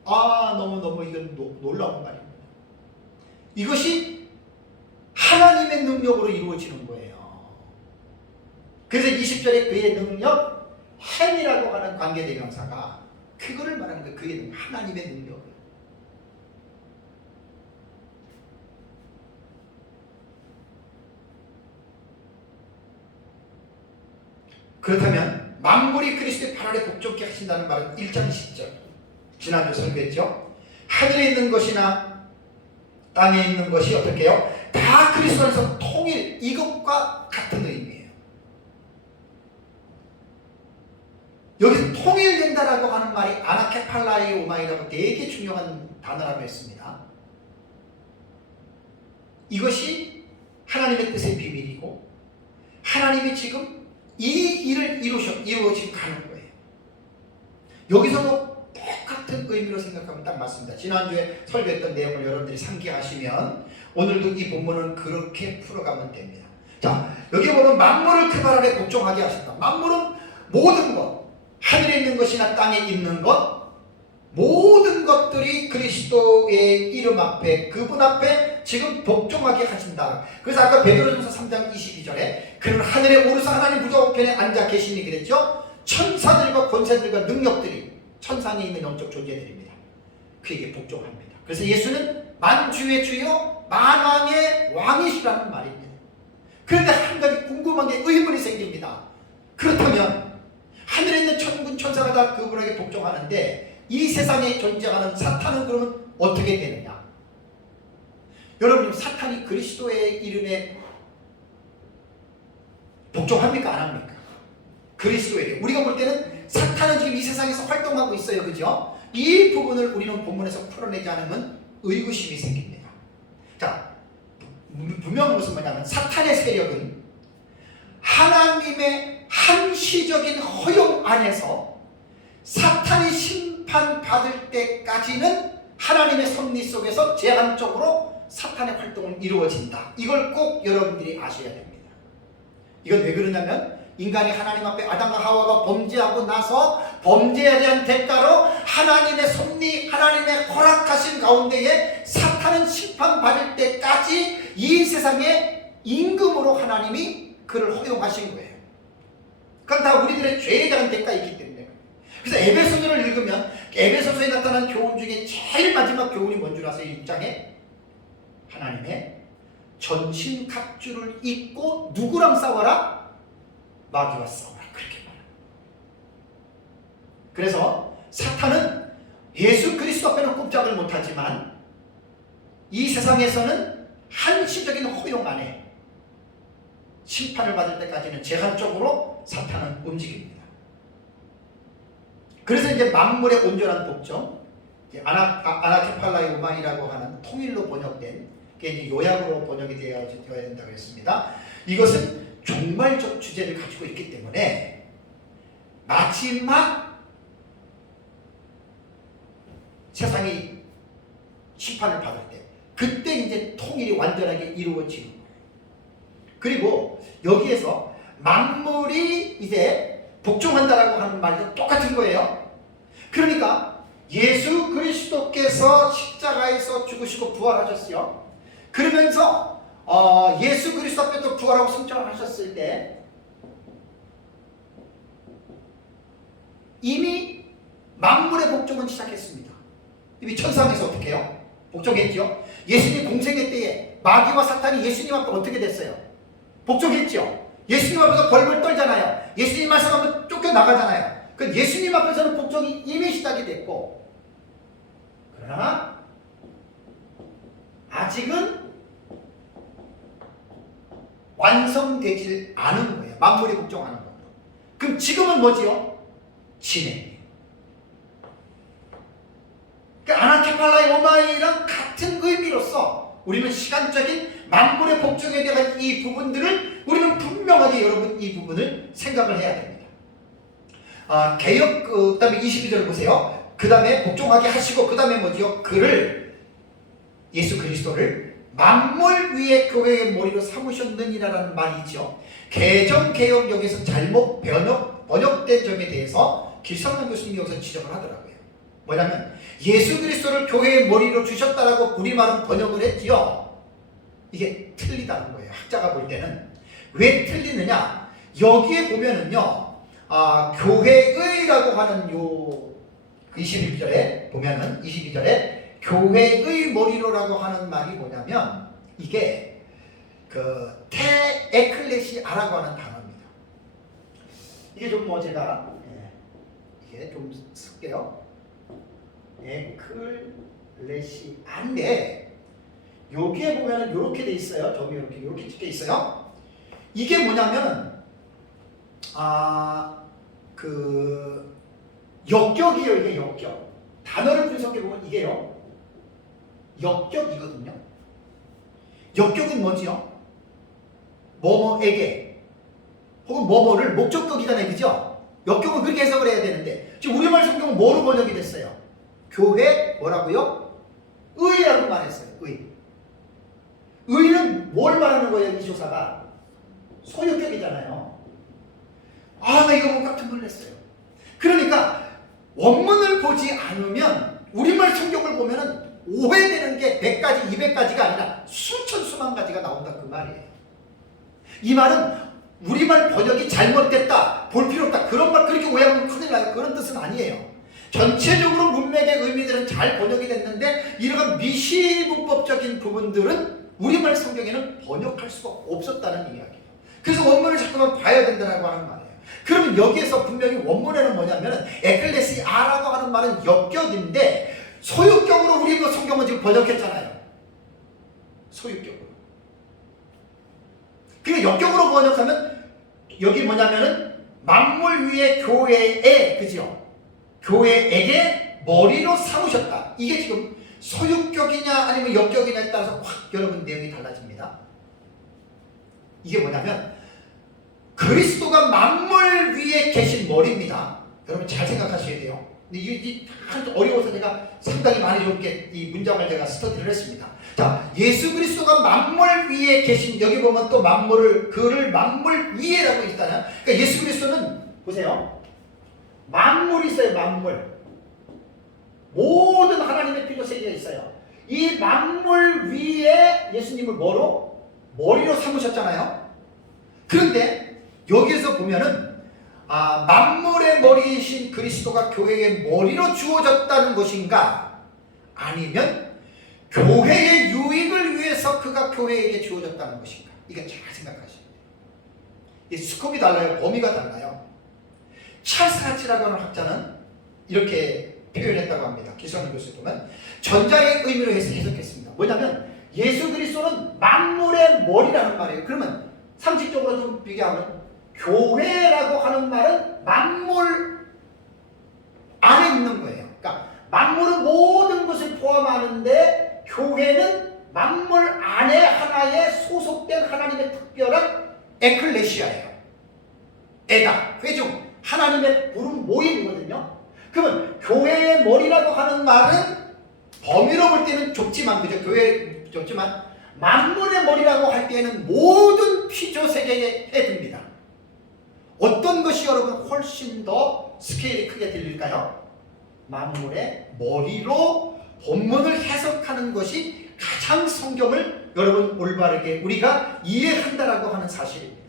너무 이건 놀라운 말입니다. 이것이 하나님의 능력으로 이루어지는 거예요. 그래서 20절에 그의 능력, 행이라고 하는 관계대명사가 그거를 말하는 거예요. 그의 능력, 하나님의 능력을. 그렇다면 만물이 그리스도의 발 아래 복종케 하신다는 말은 1장 10절 지난주 설교했죠. 하늘에 있는 것이나 땅에 있는 것이 어떻게 해요? 다 그리스도 안에서 통일, 이것과 같은 의미예요. 여기서 통일된다라고 하는 말이 아나케팔라이 오마이라고 되게 중요한 단어라고 했습니다. 이것이 하나님의 뜻의 비밀이고 하나님이 지금 이 일을 이루어지고 가는 거예요. 여기서도 똑같은 의미로 생각하면 딱 맞습니다. 지난주에 설교했던 내용을 여러분들이 상기하시면 오늘도 이 본문은 그렇게 풀어가면 됩니다. 자, 여기 보면 만물을 그 발 아래 복종하게 하셨다. 만물은 모든 것, 하늘에 있는 것이나 땅에 있는 것, 모든 것들이 그리스도의 이름 앞에, 그분 앞에 지금 복종하게 하신다. 그래서 아까 베드로전서 3장 22절에 그는 하늘에 오르사 하나님 보좌 우편에 앉아 계시니 그랬죠. 천사들과 권세들과 능력들이 천상에 있는 영적 존재들입니다. 그에게 복종합니다. 그래서 예수는 만주의 주요 만왕의 왕이시라는 말입니다. 그런데 한 가지 궁금한 게 의문이 생깁니다. 그렇다면 하늘에 있는 천군 천사가 다 그분에게 복종하는데 이 세상에 존재하는 사탄은 그러면 어떻게 되느냐? 여러분, 사탄이 그리스도의 이름에 복종합니까? 안 합니까? 그리스도에게. 우리가 볼 때는 사탄은 지금 이 세상에서 활동하고 있어요. 그죠? 이 부분을 우리는 본문에서 풀어내지 않으면 의구심이 생깁니다. 자, 분명한 것은 뭐냐면 사탄의 세력은 하나님의 한시적인 허용 안에서 사탄이 심판받을 때까지는 하나님의 섭리 속에서 제한적으로 사탄의 활동은 이루어진다. 이걸 꼭 여러분들이 아셔야 됩니다. 이건 왜 그러냐면 인간이 하나님 앞에 아담과 하와가 범죄하고 나서 범죄에 대한 대가로 하나님의 섭리, 하나님의 허락하신 가운데에 사탄은 심판받을 때까지 이 세상에 임금으로 하나님이 그를 허용하신 거예요. 그건 다 우리들의 죄에 대한 대가가 있기 때문에. 그래서 에베소서를 읽으면 에베소서에 나타난 교훈 중에 제일 마지막 교훈이 뭔 줄 아세요? 1장에 하나님의 전신 갑주를 입고 누구랑 싸워라? 마귀와 싸워라. 그렇게 말해요. 그래서 사탄은 예수 그리스도 앞에는 꼼짝을 못하지만 이 세상에서는 한시적인 허용 안에 심판을 받을 때까지는 제한적으로 사탄은 움직입니다. 그래서 이제 만물의 온전한 복종, 아나케팔라이오만이라고 하는 통일로 번역된 게 이제 요약으로 번역이 되어야 된다고 했습니다. 이것은 종말적 주제를 가지고 있기 때문에 마지막 세상이 심판을 받을 때 그때 이제 통일이 완전하게 이루어지는 거예요. 그리고 여기에서 만물이 이제 복종한다라고 하는 말도 똑같은 거예요. 그러니까 예수 그리스도께서 십자가에서 죽으시고 부활하셨어요. 그러면서 예수 그리스도 앞에서 부활하고 승천을 하셨을 때 이미 만물의 복종은 시작했습니다. 이미 천상에서 어떻게 해요? 복종했죠. 예수님 공생애 때에 마귀와 사탄이 예수님 앞에 어떻게 됐어요? 복종했죠. 예수님 앞에서 벌벌 떨잖아요. 예수님 말씀하면 쫓겨나가잖아요. 그 예수님 앞에서는 복종이 이미 시작이 됐고, 그러나 아직은 완성되질 않은 거예요. 만물이 복종하는 것도. 그럼 지금은 뭐지요? 진행이에요. 그러니까 아나케팔라의 오마이랑 같은 의미로서 우리는 시간적인 만물의 복종에 대한 이 부분들을 우리는 분명하게 여러분 이 부분을 생각을 해야 됩니다. 개역 그 다음에 22절 보세요. 그 다음에 복종하게 하시고 그 다음에 뭐지요? 그를 예수 그리스도를 만물 위에 교회의 머리로 삼으셨느니라는 말이 있죠. 개정 개역 여기서 잘못 번역된 점에 대해서 길상남 교수님이 여기서 지적을 하더라고요. 뭐냐면 예수 그리스도를 교회의 머리로 주셨다라고 우리말은 번역을 했지요. 이게 틀리다는 거예요. 학자가 볼 때는. 왜 틀리느냐? 여기에 보면은요, 교회의라고 하는 요 22절에 보면은 22절에 교회의 머리로라고 하는 말이 뭐냐면 이게 그 테에클레시아라고 하는 단어입니다. 이게 좀 뭐 제가 이게 좀 쓸게요. 에클레시아인데 여기에 보면은 이렇게 돼 있어요. 점이 이렇게 찍혀 있어요. 이게 뭐냐면 그 역격이에요. 이게 역격. 단어를 분석해 보면 이게요. 역격이거든요. 역격은 뭐지요? 뭐뭐에게 혹은 뭐뭐를 목적격이잖아요. 그죠? 역격은 그렇게 해석을 해야 되는데 지금 우리말 성경은 뭐로 번역이 됐어요? 교회 뭐라고요? 의라고 말했어요. 의는 뭘 말하는 거예요? 이 조사가 소유격이잖아요. 나 이거 보고 깜짝 놀랐어요. 그러니까 원문을 보지 않으면 우리말 성경을 보면은 오해되는 게 100가지, 200가지가 아니라 수천 수만 가지가 나온다 그 말이에요. 이 말은 우리말 번역이 잘못됐다, 볼 필요 없다 그런 말 그렇게 오해하면 큰일 나요. 그런 뜻은 아니에요. 전체적으로 문맥의 의미들은 잘 번역이 됐는데 이러한 미시문법적인 부분들은 우리말 성경에는 번역할 수가 없었다는 이야기예요. 그래서 원문을 잠깐만 봐야 된다고 하는 말이에요. 그러면 여기에서 분명히 원문에는 뭐냐면은 에클레시아라고 하는 말은 역격인데 소유격으로 우리 성경은 지금 번역했잖아요. 소유격으로. 그러니까 역격으로 번역하면 여기 뭐냐면은 만물 위에 교회에 그죠? 교회에게 머리로 삼으셨다. 이게 지금 소유격이냐 아니면 역격이냐에 따라서 확 여러분 내용이 달라집니다. 이게 뭐냐면 그리스도가 만물 위에 계신 머리입니다. 여러분 잘 생각하셔야 돼요. 근데 이게 어려워서 제가 상당히 많이 좀 이렇게 이 문장을 제가 스터디를 했습니다. 자, 예수 그리스도가 만물 위에 계신 여기 보면 또 만물을 그를 만물 위에라고 있잖아요. 그러니까 예수 그리스도는 보세요. 만물이 있어요. 만물. 모든 하나님의 필요 세계가 있어요. 이 만물 위에 예수님을 뭐로? 머리로 삼으셨잖아요. 그런데 여기에서 보면은 만물의 머리이신 그리스도가 교회의 머리로 주어졌다는 것인가? 아니면 교회의 유익을 위해서 그가 교회에게 주어졌다는 것인가? 이거 잘 생각하셔야 돼요. 이 스콥이 달라요. 범위가 달라요. 찰스 하치라고 하는 학자는 이렇게 표현했다고 합니다. 기성원 교수에 보면 전자의 의미로 해석했습니다. 뭐냐면 예수 그리스도는 만물의 머리라는 말이에요. 그러면 상식적으로 좀 비교하면 교회라고 하는 말은 만물 안에 있는 거예요. 그러니까 만물은 모든 것을 포함하는데 교회는 만물 안에 하나에 소속된 하나님의 특별한 에클레시아예요. 에다, 회중, 하나님의 부른 모임이거든요. 그러면 교회의 머리라고 하는 말은 범위로 볼 때는 좁지만, 그죠? 교회 좁지만 만물의 머리라고 할 때는 모든 피조 세계에 해듭니다. 어떤 것이 여러분 훨씬 더 스케일이 크게 들릴까요? 만물의 머리로 본문을 해석하는 것이 가장 성경을 여러분 올바르게 우리가 이해한다라고 하는 사실입니다.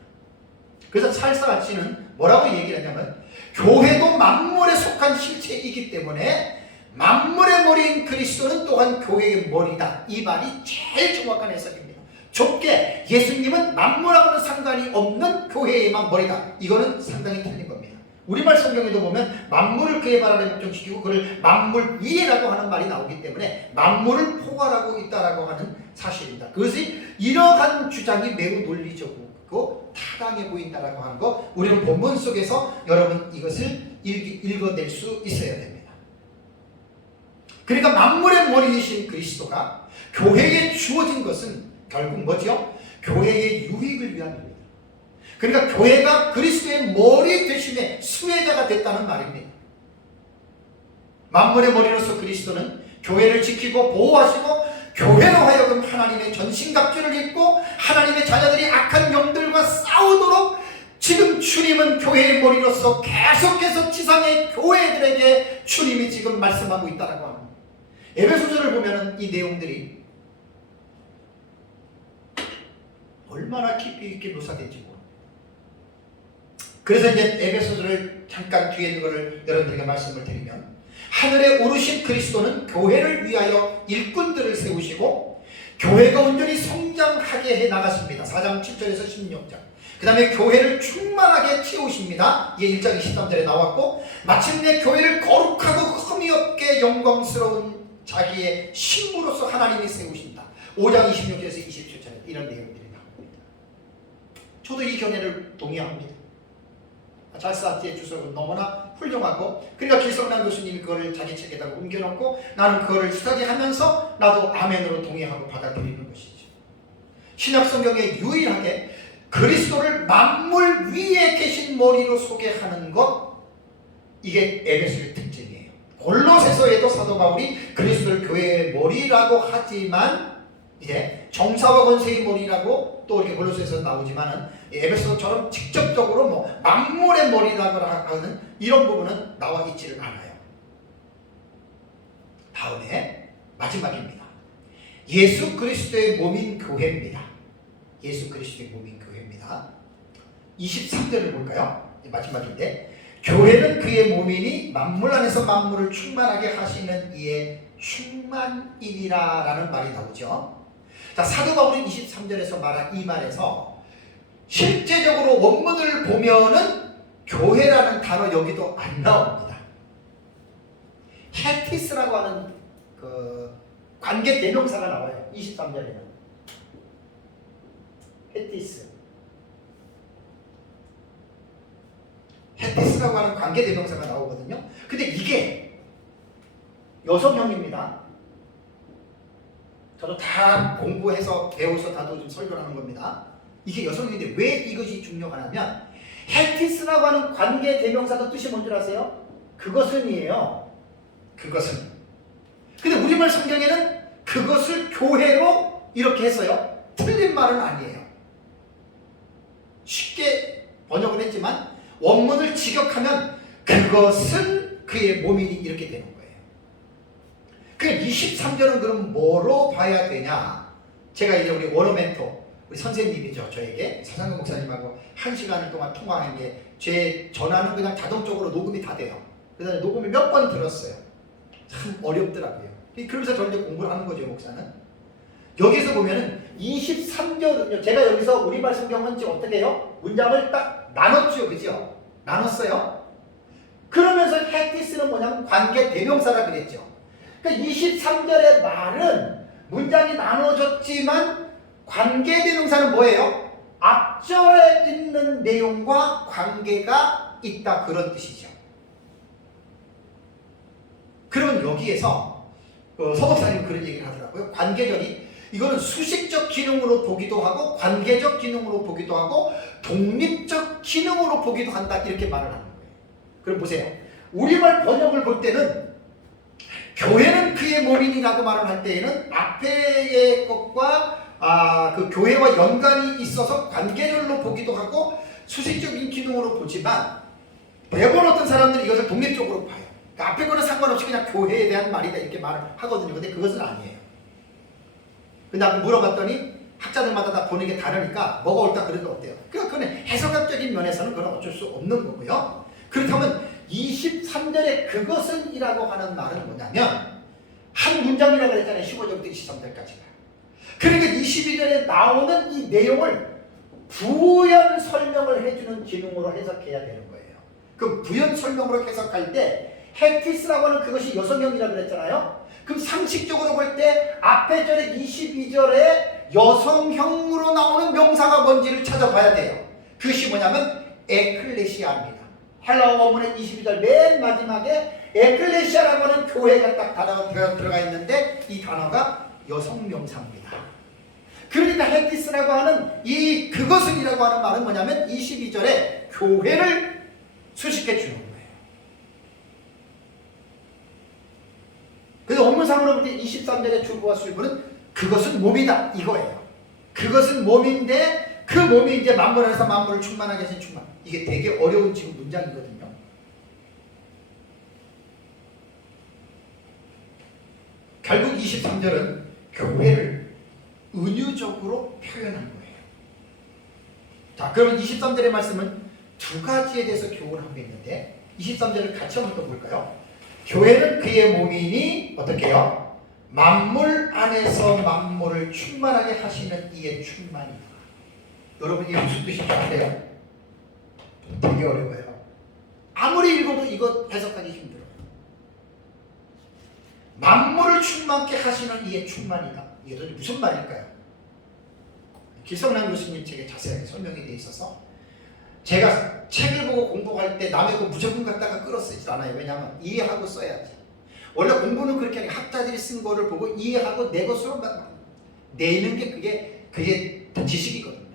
그래서 찰스 하치는 뭐라고 얘기를 하냐면 교회도 만물에 속한 실체이기 때문에 만물의 머리인 그리스도는 또한 교회의 머리다. 이 말이 제일 정확한 해석입니다. 좁게 예수님은 만물하고는 상관이 없는 교회에만 머리다. 이거는 상당히 틀린 겁니다. 우리말 성경에도 보면 만물을 그의 발 아래 복종시키고 그를 만물 위에라고 하는 말이 나오기 때문에 만물을 포괄하고 있다라고 하는 사실입니다. 그것이 이러한 주장이 매우 논리적이고 타당해 보인다라고 하는 거 우리는 본문 속에서 여러분 이것을 읽어낼 수 있어야 됩니다. 그러니까 만물의 머리이신 그리스도가 교회에 주어진 것은 결국 뭐죠? 교회의 유익을 위함입니다. 그러니까 교회가 그리스도의 머리 되심의 수혜자가 됐다는 말입니다. 만물의 머리로서 그리스도는 교회를 지키고 보호하시고 교회로 하여금 하나님의 전신갑주를 입고 하나님의 자녀들이 악한 영들과 싸우도록 지금 주님은 교회의 머리로서 계속해서 지상의 교회들에게 주님이 지금 말씀하고 있다고 합니다. 에베소서를 보면 이 내용들이 얼마나 깊이 있게 묘사된지 모릅니다. 그래서 이제 에베소서를 잠깐 뒤에 있는 것을 여러분들에게 말씀을 드리면 하늘에 오르신 그리스도는 교회를 위하여 일꾼들을 세우시고 교회가 온전히 성장하게 해 나가십니다. 4장 7절에서 16절. 그 다음에 교회를 충만하게 채우십니다. 이게 1장 23절에 나왔고 마침내 교회를 거룩하고 흠이 없게 영광스러운 자기의 신부로서 하나님이 세우신다. 5장 26절에서 27절에 이런 내용들이 나옵니다. 저도 이 견해를 동의합니다. 찰스 하치의 주석은 너무나 훌륭하고 그러니까 길성남 교수님이 그거를 자기 책에다가 옮겨놓고 나는 그거를 스터디하면서 나도 아멘으로 동의하고 받아들이는 것이죠. 신약성경에 유일하게 그리스도를 만물 위에 계신 머리로 소개하는 것 이게 에베소의 특징이에요. 골로새서에도 사도 바울이 그리스도를 교회의 머리라고 하지만 이제 정사와 권세의 머리라고 또 이렇게 골로새에서 나오지만은 에베소처럼 직접적으로 뭐 만물의 머리라고 하는 이런 부분은 나와 있지를 않아요. 다음에 마지막입니다. 예수 그리스도의 몸인 교회입니다. 예수 그리스도의 몸인 교회입니다. 23절을 볼까요? 마지막인데 교회는 그의 몸이니 만물 안에서 만물을 충만하게 하시는 이의 충만이니라 라는 말이 나오죠. 자, 사도 바울이 23절에서 말한 이 말에서 실제적으로 원문을 보면은 교회라는 단어 여기도 안 나옵니다. 헤티스라고 하는 그 관계 대명사가 나와요. 23절에는 헤티스라고 하는 관계 대명사가 나오거든요. 근데 이게 여성형입니다. 저도 다 공부해서 배워서 다도 좀 설교하는 겁니다. 이게 여성인데 왜 이것이 중요하냐면 헤티스라고 하는 관계 대명사도 뜻이 뭔 줄 아세요? 그것은이에요. 그것은. 근데 우리말 성경에는 그것을 교회로 이렇게 했어요. 틀린 말은 아니에요. 쉽게 번역을 했지만 원문을 직역하면 그것은 그의 몸이니 이렇게 되는 거예요. 그 23절은 그럼 뭐로 봐야 되냐? 제가 이제 우리 워너멘토 우리 선생님이죠. 저에게 사상근 목사님하고 1시간을 동안 통화한 게 제 전화는 그냥 자동적으로 녹음이 다 돼요. 그래서 녹음을 몇 번 들었어요. 참 어렵더라고요. 그러면서 저는 이제 공부를 하는 거죠, 목사는. 여기서 보면은 23절은요. 제가 여기서 우리말 성경은 지금 어떻게 해요? 문장을 딱 나눴죠, 그죠? 나눴어요. 그러면서 헤티스는 뭐냐면 관계 대명사라 그랬죠. 그러니까 23절의 말은 문장이 나눠졌지만 관계 대명사는 뭐예요? 앞절에 있는 내용과 관계가 있다 그런 뜻이죠. 그러면 여기에서 서목사님 그런 얘기를 하더라고요. 관계적이 이거는 수식적 기능으로 보기도 하고 관계적 기능으로 보기도 하고 독립적 기능으로 보기도 한다 이렇게 말을 하는 거예요. 그럼 보세요. 우리말 번역을 볼 때는 교회는 그의 몸이니라고 말을 할 때에는 앞에의 것과 그 교회와 연관이 있어서 관계별로 보기도 하고 수식적인 기능으로 보지만 대부분 어떤 사람들이 이것을 독립적으로 봐요. 그러니까 앞에 거는 상관없이 그냥 교회에 대한 말이다 이렇게 말을 하거든요. 근데 그것은 아니에요. 근데 물어봤더니 학자들마다 다 보는 게 다르니까 뭐가 옳다 그런 거 어때요? 그러니까 그건 해석학적인 면에서는 그건 어쩔 수 없는 거고요. 그렇다면 23절에 그것은 이라고 하는 말은 뭐냐면 한 문장이라고 그랬잖아요. 15절부터 23절까지가. 그러니까 22절에 나오는 이 내용을 부연 설명을 해주는 기능으로 해석해야 되는 거예요. 그 부연 설명으로 해석할 때 헤티스라고 하는 그것이 여성형이라고 그랬잖아요. 그럼 상식적으로 볼 때 앞에 절에 22절에 여성형으로 나오는 명사가 뭔지를 찾아봐야 돼요. 그것이 뭐냐면 에클레시아입니다. 헬라어 원문의 22절 맨 마지막에 에클레시아라고 하는 교회가 딱 단어가 들어가 있는데 이 단어가 여성 명사입니다. 그러니까 헤티스라고 하는 이 그것은이라고 하는 말은 뭐냐면 22절에 교회를 수식해 주는 거예요. 그래서 원문상으로 볼 때 23절의 주부와 술부는 그것은 몸이다 이거예요. 그것은 몸인데 그 몸이 이제 만물에서 만물을 충만하게 하신 충만. 이게 되게 어려운 지금 문장이거든요. 결국 23절은 교회를 은유적으로 표현한 거예요. 자, 그러면 23절의 말씀은 두 가지에 대해서 교훈을 하고 있는데 23절을 같이 한번 또 볼까요? 교회는 그의 몸이니 어떻게 해요? 만물 안에서 만물을 충만하게 하시는 이의 충만이다. 여러분 이게 무슨 뜻인지 아세요? 되게 어려워요. 아무리 읽어도 이거 해석하기 힘들어요. 만물을 충만케 하시는 이의 충만이다. 이게 도대체 무슨 말일까요? 기성남 교수님 책에 자세하게 설명이 되어 있어서 제가 책을 보고 공부할 때 남의 거 무조건 갖다가 끌어 쓰지 않아요. 왜냐하면 이해하고 써야지. 원래 공부는 그렇게 하는 학자들이 쓴 거를 보고 이해하고 내 것으로 내는 게 그게 지식이거든요.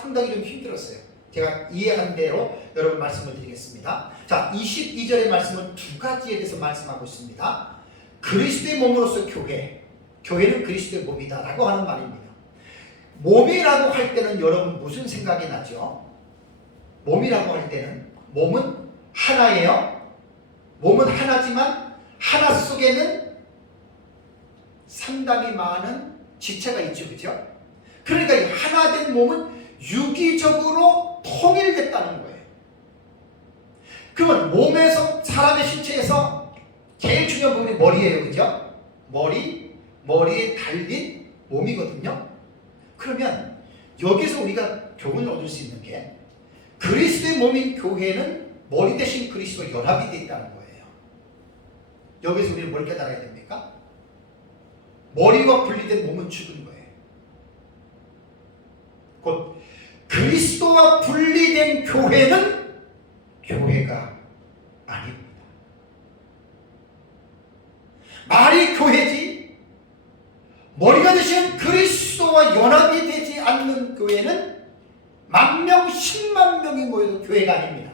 상당히 좀 힘들었어요. 제가 이해한 대로 여러분 말씀을 드리겠습니다. 자, 22절의 말씀은 두 가지에 대해서 말씀하고 있습니다. 그리스도의 몸으로서 교회는 그리스도의 몸이다 라고 하는 말입니다. 몸이라고 할 때는 여러분 무슨 생각이 나죠? 몸이라고 할 때는 몸은 하나예요. 몸은 하나지만 하나 속에는 상당히 많은 지체가 있죠. 그죠? 그러니까 이 하나 된 몸은 유기적으로 통일됐다는 거예요. 그러면 몸에서 사람의 신체에서 제일 중요한 부분이 머리예요. 그죠? 머리에 달린 몸이거든요. 그러면 여기서 우리가 교훈을 얻을 수 있는 게 그리스도의 몸인 교회는 머리 대신 그리스도와 연합이 되어 있다는 거예요. 여기서 우리는 뭘 깨달아야 됩니까? 머리와 분리된 몸은 죽은 거예요. 곧 그리스도와 분리된 교회는 교회가 아닙니다. 말이 교회지 머리가 되신 그리스도와 연합이 되지 않는 교회는 10,000명, 10만 명이 모여도 교회가 아닙니다.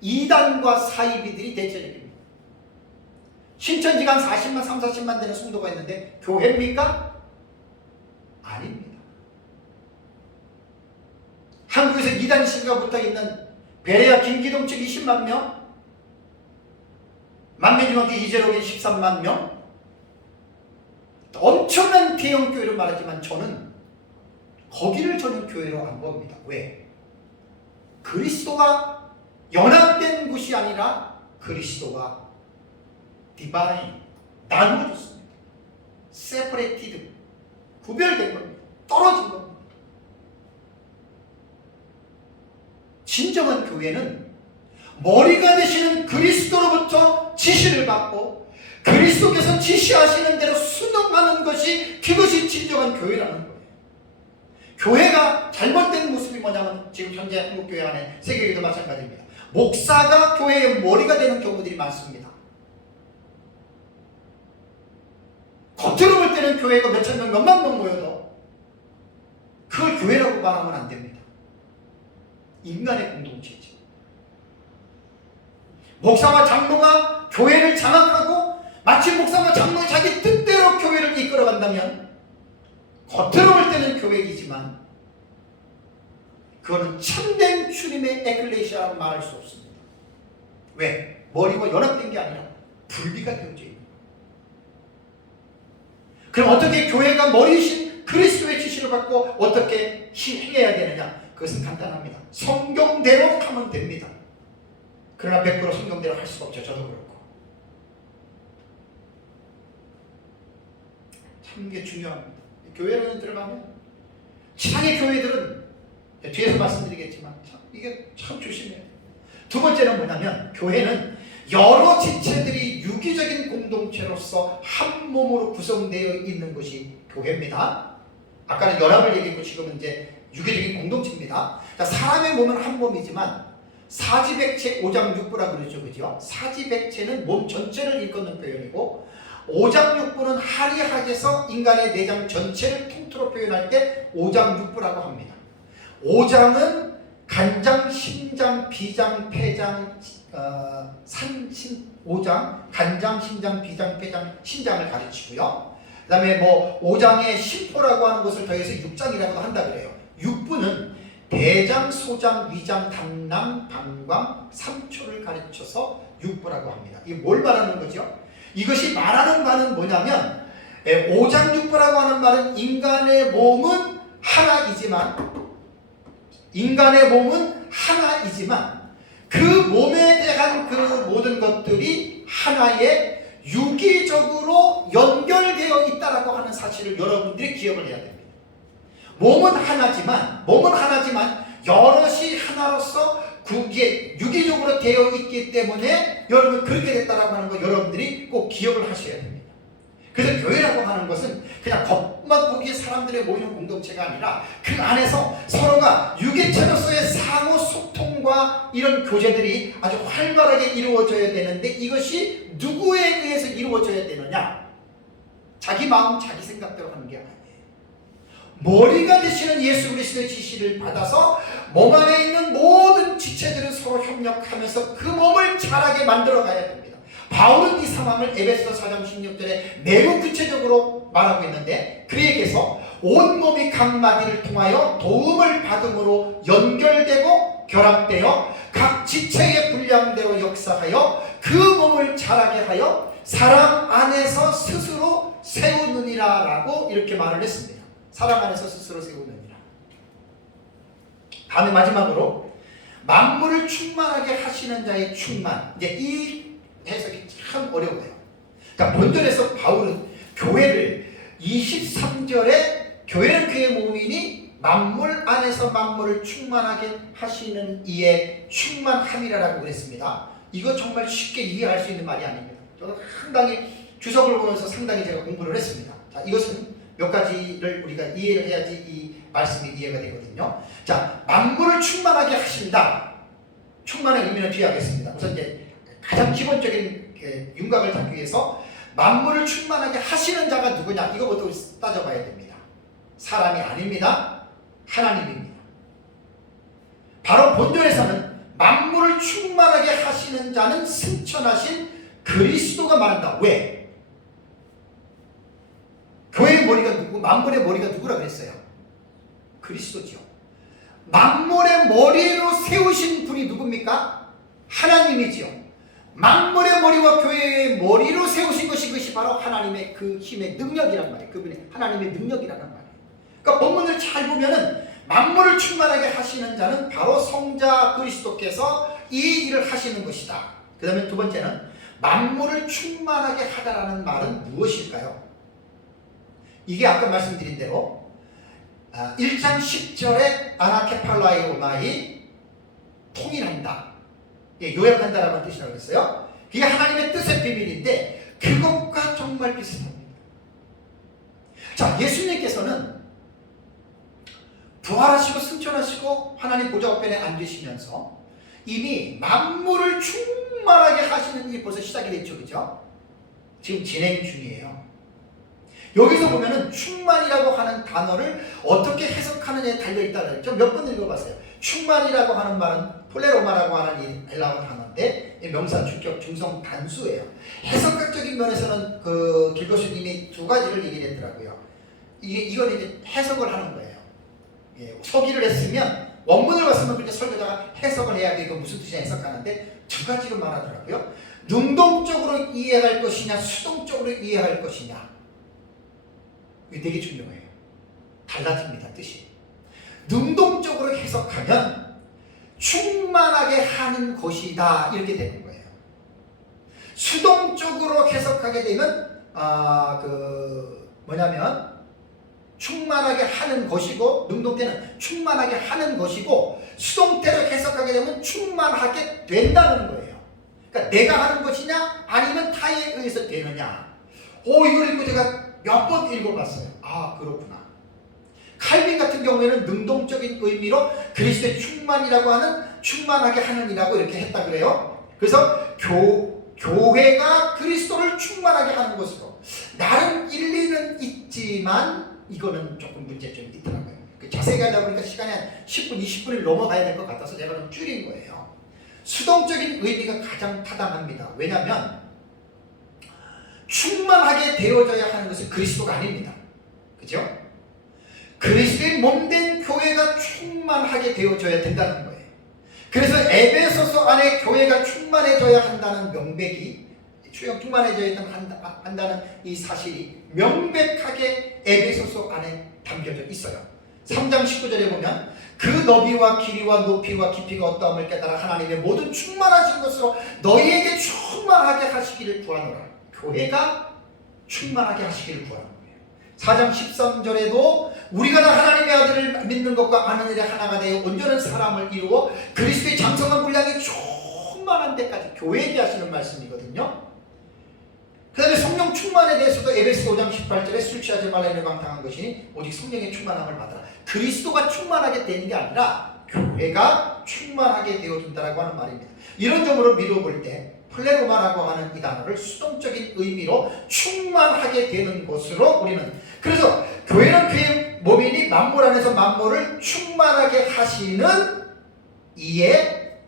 이단과 사이비들이 대체적입니다. 신천지가 한 40만, 40만 되는 성도가 있는데 교회입니까? 아닙니다. 한국에서 이단 시기가 붙어있는 베레아 김기동 측 20만 명, 만민중학교 이재록에 13만 명, 엄청난 대형 교회를 말하지만 저는 거기를 교회로 안 봅니다. 왜? 그리스도와 연합된 곳이 아니라 그리스도와 디바인, 나누어졌습니다. 세퍼레이티드, 구별된 겁니다. 떨어진 겁니다. 진정한 교회는 머리가 되시는 그리스도로부터 지시를 받고 그리스도께서 지시하시는 대로 순종하는 것이, 그것이 진정한 교회라는 거예요. 교회가 잘못된 모습이 뭐냐면 지금 현재 한국교회 안에 세계교회도 마찬가지입니다. 목사가 교회의 머리가 되는 경우들이 많습니다. 겉으로 볼 때는 교회가 몇천 명, 몇만 명 모여도 그걸 교회라고 말하면 안 됩니다. 인간의 공동체지. 목사와 장로가 교회를 장악하고 마치 목사와 장로가 자기 뜻대로 교회를 이끌어간다면 겉으로 볼 때는 교회이지만 그거는 참된 주님의 에클레시아라고 말할 수 없습니다. 왜? 머리와 연합된 게 아니라 분리가 되어져 있는 거예요. 그럼 어떻게 교회가 머리이신 그리스도의 지시를 받고 어떻게 행해야 되느냐? 그것은 간단합니다. 성경대로 하면 됩니다. 그러나 100% 성경대로 할 수가 없죠. 저도 그렇고. 참 이게 중요합니다. 교회로 들어가면 신앙의 교회들은 뒤에서 말씀드리겠지만 이게 참 조심해야 돼요. 두 번째는 뭐냐면 교회는 여러 지체들이 유기적인 공동체로서 한 몸으로 구성되어 있는 것이 교회입니다. 아까는 연합을 얘기했고 지금은 이제 유기적인 공동체입니다. 자, 사람의 몸은 한 몸이지만 사지백체 오장육부라 그러죠. 그죠? 사지백체는 몸 전체를 일컫는 표현이고 오장육부는 하리학에서 인간의 내장 전체를 통틀어 표현할 때 오장육부라고 합니다. 오장은 간장, 심장, 비장, 폐장, 오장, 간장, 심장, 비장, 폐장, 신장을 가르치고요. 그 다음에 뭐 오장에 심포라고 하는 것을 더해서 육장이라고도 한다 그래요. 육부는 대장, 소장, 위장, 담낭, 방광, 삼초를 가르쳐서 육부라고 합니다. 이게 뭘 말하는 거죠? 이것이 말하는 바는 뭐냐면 오장육부라고 하는 말은 인간의 몸은 하나이지만 그 몸에 대한 그 모든 것들이 하나의 유기적으로 연결되어 있다라고 하는 사실을 여러분들이 기억을 해야 됩니다. 몸은 하나지만 여럿이 하나로서 유기적으로 되어 있기 때문에 여러분 그렇게 됐다라고 하는 거 여러분들이 꼭 기억을 하셔야 됩니다. 그래서 교회라고 하는 것은 그냥 겉만 보기에 사람들의 모이는 공동체가 아니라 그 안에서 서로가 유기체로서의 상호 소통과 이런 교제들이 아주 활발하게 이루어져야 되는데 이것이 누구에 의해서 이루어져야 되느냐? 자기 마음, 자기 생각대로 하는 게 아니에요. 머리가 되시는 예수 그리스도의 지시를 받아서 몸 안에 있는 모든 지체들은 서로 협력하면서 그 몸을 자라게 만들어 가야 됩니다. 바울은 이 상황을 에베소 4장 16절에 매우 구체적으로 말하고 있는데 그에게서 온 몸이 각 마디를 통하여 도움을 받음으로 연결되고 결합되어 각 지체의 분량대로 역사하여 그 몸을 자라게 하여 사람 안에서 스스로 세우느니라 라고 이렇게 말을 했습니다. 사람 안에서 스스로 세우느니라. 다음에 마지막으로 만물을 충만하게 하시는 자의 충만. 이제 이 해석이 참 어려워요. 그러니까 본절에서 바울은 교회를 23절에 교회는 그의 몸이니 만물 안에서 만물을 충만하게 하시는 이의 충만함이라고 그랬습니다. 이거 정말 쉽게 이해할 수 있는 말이 아닙니다. 저는 상당히 주석을 보면서 상당히 제가 공부를 했습니다. 자, 이것은 몇 가지를 우리가 이해를 해야지 이 말씀이 이해가 되거든요. 자, 만물을 충만하게 하신다. 충만의 의미는 뒤에 하겠습니다. 우선 이제 가장 기본적인 윤곽을 잡기 위해서 만물을 충만하게 하시는 자가 누구냐 이거부터 따져봐야 됩니다. 사람이 아닙니다. 하나님입니다. 바로 본절에서는 만물을 충만하게 하시는 자는 승천하신 그리스도가 말한다. 왜? 교회의 머리가 누구? 만물의 머리가 누구라 그랬어요? 그리스도죠. 만물의 머리로 세우신 분이 누굽니까? 하나님이지요. 만물의 머리와 교회의 머리로 세우신 것이 그것이 바로 하나님의 그 힘의 능력이란 말이에요. 그분의 하나님의 능력이라는 말이에요. 그러니까 본문을 잘 보면은 만물을 충만하게 하시는 자는 바로 성자 그리스도께서 이 일을 하시는 것이다. 그 다음에 두 번째는 만물을 충만하게 하다라는 말은 무엇일까요? 이게 아까 말씀드린 대로 1장 10절에 아나케팔라이오마이 통일한다, 요약한다라는 뜻이라고 했어요. 그게 하나님의 뜻의 비밀인데 그것과 정말 비슷합니다. 자, 예수님께서는 부활하시고 승천하시고 하나님 보좌 우편에 앉으시면서 이미 만물을 충만하게 하시는 일이 벌써 시작이 됐죠. 그죠? 지금 진행 중이에요. 여기서 보면은 충만이라고 하는 단어를 어떻게 해석하느냐에 달려있다고 했죠. 몇 번 읽어봤어요. 충만이라고 하는 말은 폴레로마라고 하는 이 헬라어 단어인데 명사, 주격, 중성, 단수예요. 해석학적인 면에서는 그 길거수님이 두 가지를 얘기했더라고요. 이건 이제 해석을 하는 거예요. 서기를 했으면 원문을 봤으면 그렇게 설교자가 해석을 해야 돼. 이거 무슨 뜻이냐 해석하는데 두 가지로 말하더라고요. 능동적으로 이해할 것이냐 수동적으로 이해할 것이냐. 이게 되게 중요해요. 달라집니다. 뜻이. 능동적으로 해석하면 충만하게 하는 것이다 이렇게 되는 거예요. 수동적으로 해석하게 되면 충만하게 하는 것이고, 능동태는 충만하게 하는 것이고, 수동태로 해석하게 되면 충만하게 된다는 거예요. 그러니까 내가 하는 것이냐 아니면 타에 의해서 되느냐. 이걸 읽고 제가 몇 번 읽어봤어요. 그렇구나. 칼빈 같은 경우에는 능동적인 의미로 그리스도의 충만이라고 하는 충만하게 하는 이라고 이렇게 했다 그래요. 그래서 교회가 그리스도를 충만하게 하는 것으로 나름 일리는 있지만 이거는 조금 문제점이 있더라고요. 자세히 하다 보니까 시간이 한 10분, 20분을 넘어가야 될 것 같아서 제가 좀 줄인 거예요. 수동적인 의미가 가장 타당합니다. 왜냐하면 충만하게 되어져야 하는 것은 그리스도가 아닙니다. 그죠? 그리스도의 몸된 교회가 충만하게 되어져야 된다는 거예요. 그래서 에베소서 안에 교회가 충만해져야 한다는 명백이, 충만해져야 한다는 이 사실이 명백하게 에베소서 안에 담겨져 있어요. 3장 19절에 보면 그 너비와 길이와 높이와 깊이가 어떠함을 깨달아 하나님의 모든 충만하신 것으로 너희에게 충만하게 하시기를 구하노라. 교회가 충만하게 하시기를 구하는 거예요. 4장 13절에도 우리가 다 하나님의 아들을 믿는 것과 아는 일에 하나가 되어 온전한 사람을 이루어 그리스도의 장성한 분량이 충만한 데까지 교회에게 하시는 말씀이거든요. 그 다음에 성령 충만에 대해서도 에베소 5장 18절에 술 취하지 말라 예방당한 것이니 오직 성령의 충만함을 받아라. 그리스도가 충만하게 되는 게 아니라 교회가 충만하게 되어준다라고 하는 말입니다. 이런 점으로 미뤄볼 때 플레로마라고 하는 이 단어를 수동적인 의미로 충만하게 되는 것으로 우리는, 그래서 교회는 그의 몸이니 만물 안에서 만물을 충만하게 하시는 이에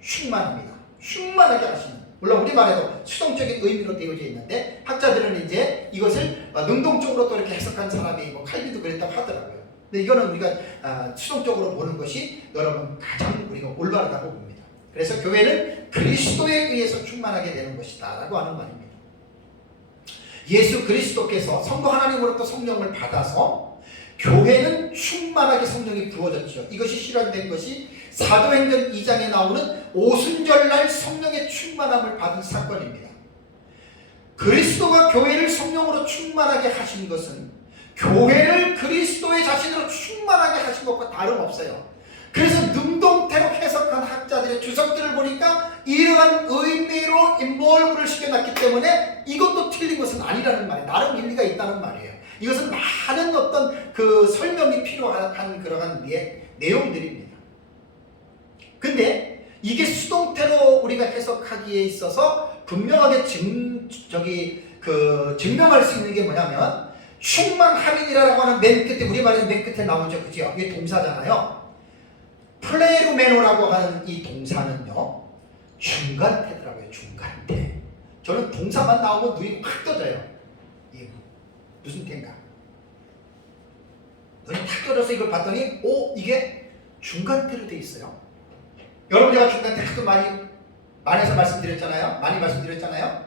충만합니다. 충만하게 하시는, 물론 우리말에도 수동적인 의미로 되어져 있는데 학자들은 이제 이것을 능동적으로 또 이렇게 해석한 사람이 칼빈도 그랬다고 하더라고요. 근데 이거는 우리가 수동적으로 보는 것이 여러분 가장 우리가 올바르다고 봅니다. 그래서 교회는 그리스도에 의해서 충만하게 되는 것이다 라고 하는 말입니다. 예수 그리스도께서 성부 하나님으로부터 성령을 받아서 교회는 충만하게 성령이 부어졌죠. 이것이 실현된 것이 사도행전 2장에 나오는 오순절날 성령의 충만함을 받은 사건입니다. 그리스도가 교회를 성령으로 충만하게 하신 것은 교회를 그리스도의 자신으로 충만하게 하신 것과 다름없어요. 그래서 능동태로 해석한 학자들의 주석들을 보니까 이러한 의미로 인볼브를 시켜놨기 때문에 이것도 틀린 것은 아니라는 말이에요. 나름 일리가 있다는 말이에요. 이것은 많은 어떤 그 설명이 필요한 그러한 내용들입니다. 근데 이게 수동태로 우리가 해석하기에 있어서 분명하게 증명할 수 있는 게 뭐냐면 충만함이라고 하는 맨 끝에, 우리말에는 맨 끝에 나오죠. 그죠? 이게 동사잖아요. 플레루메노라고 하는 이 동사는요 중간태더라고요. 중간태. 저는 동사만 나오면 눈이 확 떠져요. 이게 무슨 태인가? 눈이 탁 떠져서 이걸 봤더니 이게 중간태로 돼 있어요. 여러분 제가 중간태 하도 많이 많이서 말씀드렸잖아요. 많이 말씀드렸잖아요.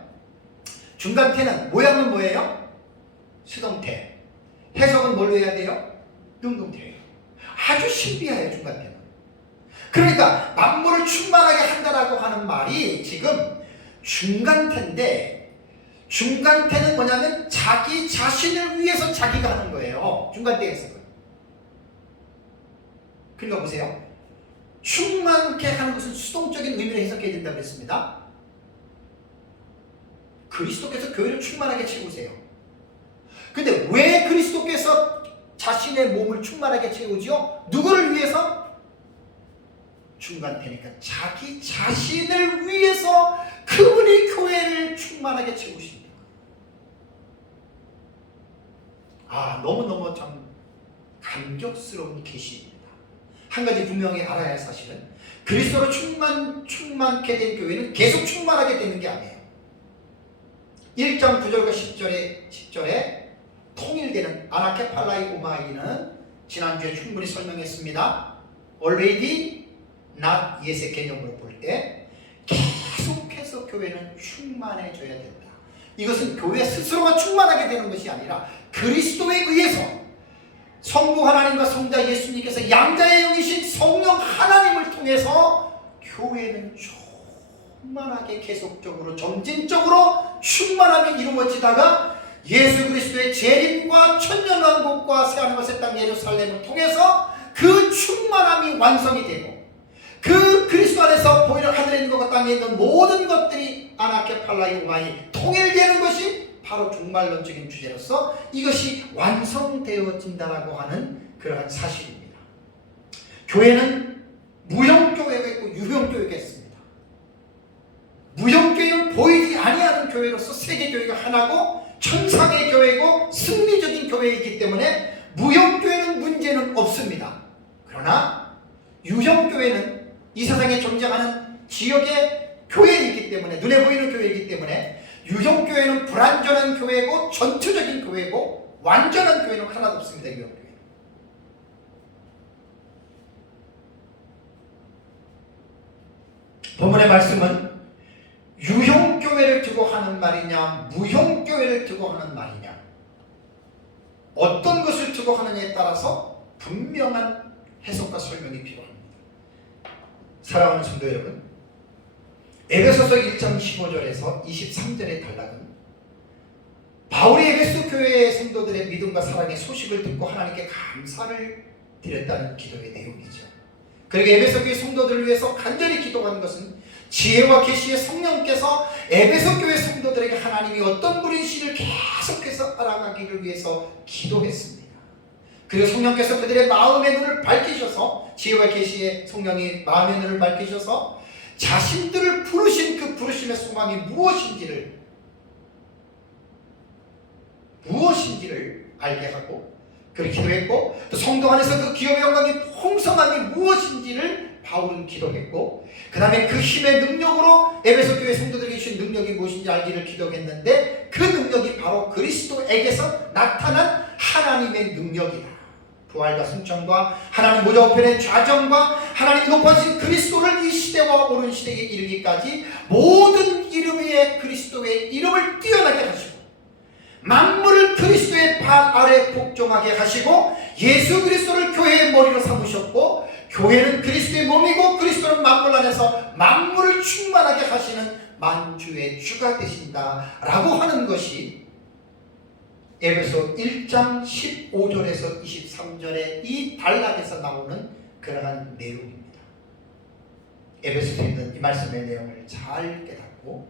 중간태는 모양은 뭐예요? 수동태. 해석은 뭘로 해야 돼요? 능동태예요. 아주 신비해요, 중간태는. 그러니까 만물을 충만하게 한다라고 하는 말이 지금 중간태인데, 중간태는 뭐냐면 자기 자신을 위해서 자기가 하는 거예요. 중간태 해석은. 그러니까 보세요. 충만케 하는 것은 수동적인 의미로 해석해야 된다고 했습니다. 그리스도께서 교회를 충만하게 채우세요. 근데 왜 그리스도께서 자신의 몸을 충만하게 채우지요? 누구를 위해서? 중간태니까 자기 자신을 위해서 그분이 교회를 충만하게 채우십니다. 너무너무 참 감격스러운 계시입니다. 한 가지 분명히 알아야 할 사실은 그리스도로 충만케 된 교회는 계속 충만하게 되는 게 아니에요. 1장 9절과 10절에 통일되는 아나케팔라이 오마이는 지난주에 충분히 설명했습니다. already, not yet의 개념으로 볼 때 계속해서 교회는 충만해져야 된다. 이것은 교회 스스로가 충만하게 되는 것이 아니라 그리스도에 의해서 성부 하나님과 성자 예수님께서 양자의 영이신 성령 하나님을 통해서 교회는 충만하게 계속적으로 점진적으로 충만함이 이루어지다가 예수 그리스도의 재림과 천년왕국과 새하늘과 새 땅 예루살렘을 통해서 그 충만함이 완성이 되고 그 그리스도 안에서 보이는 하늘에 있는 것과 땅에 있는 모든 것들이 아나케팔라이 오마이 통일되는 것이 바로 종말론적인 주제로서 이것이 완성되어진다라고 하는 그러한 사실입니다. 교회는 무형교회가 있고 유형교회가 있습니다. 무형교회는 보이지 아니하는 교회로서 세계교회가 하나고 천상의 교회고 승리적인 교회이기 때문에 무형교회는 문제는 없습니다. 그러나 유형교회는 이 세상에 존재하는 지역의 교회이기 때문에 눈에 보이는 교회이기 때문에 유형교회는 불완전한 교회고 전투적인 교회고 완전한 교회는 하나도 없습니다. 유형교회. 본문의 말씀은 유형교회를 두고 하는 말이냐 무형교회를 두고 하는 말이냐 어떤 것을 두고 하느냐에 따라서 분명한 해석과 설명이 필요합니다. 사랑하는 성도 여러분, 에베소서 1장 15절에서 23절의 단락은 바울이 에베소 교회의 성도들의 믿음과 사랑의 소식을 듣고 하나님께 감사를 드렸다는 기도의 내용이죠. 그리고 에베소 교회 성도들을 위해서 간절히 기도하는 것은 지혜와 계시의 성령께서 에베소 교회 성도들에게 하나님이 어떤 분이신지를 계속해서 알아가기를 위해서 기도했습니다. 그리고 성령께서 그들의 마음의 눈을 밝히셔서 지혜와 계시의 성령이 마음의 눈을 밝히셔서 자신들을 부르신 그 부르심의 소망이 무엇인지를 알게 하고 그렇게 기도했고 또 성도 안에서 그 기업의 영광이 풍성함이 무엇인지를 바울은 기도했고 그 다음에 그 힘의 능력으로 에베소 교회 성도들에게 주신 능력이 무엇인지 알기를 기도했는데 그 능력이 바로 그리스도에게서 나타난 하나님의 능력이다. 부활과 승천과 하나님 보좌 우편의 좌정과 하나님 높아진 그리스도를 이 시대와 오는 시대에 이르기까지 모든 이름 위에 그리스도의 이름을 뛰어나게 하시고 만물을 그리스도의 발 아래 복종하게 하시고 예수 그리스도를 교회의 머리로 삼으셨고 교회는 그리스도의 몸이고 그리스도는 만물 안에서 만물을 충만하게 하시는 만주의 주가 되신다라고 하는 것이 에베소 1장 15절에서 23절의 이 단락에서 나오는 그러한 내용입니다. 에베소에 있는 이 말씀의 내용을 잘 깨닫고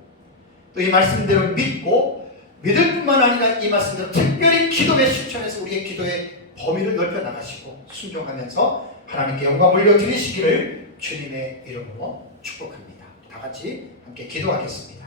또 이 말씀대로 믿고 믿을 뿐만 아니라 이 말씀대로 특별히 기도의 실천에서 우리의 기도의 범위를 넓혀 나가시고 순종하면서 하나님께 영광 올려드리시기를 주님의 이름으로 축복합니다. 다 같이 함께 기도하겠습니다.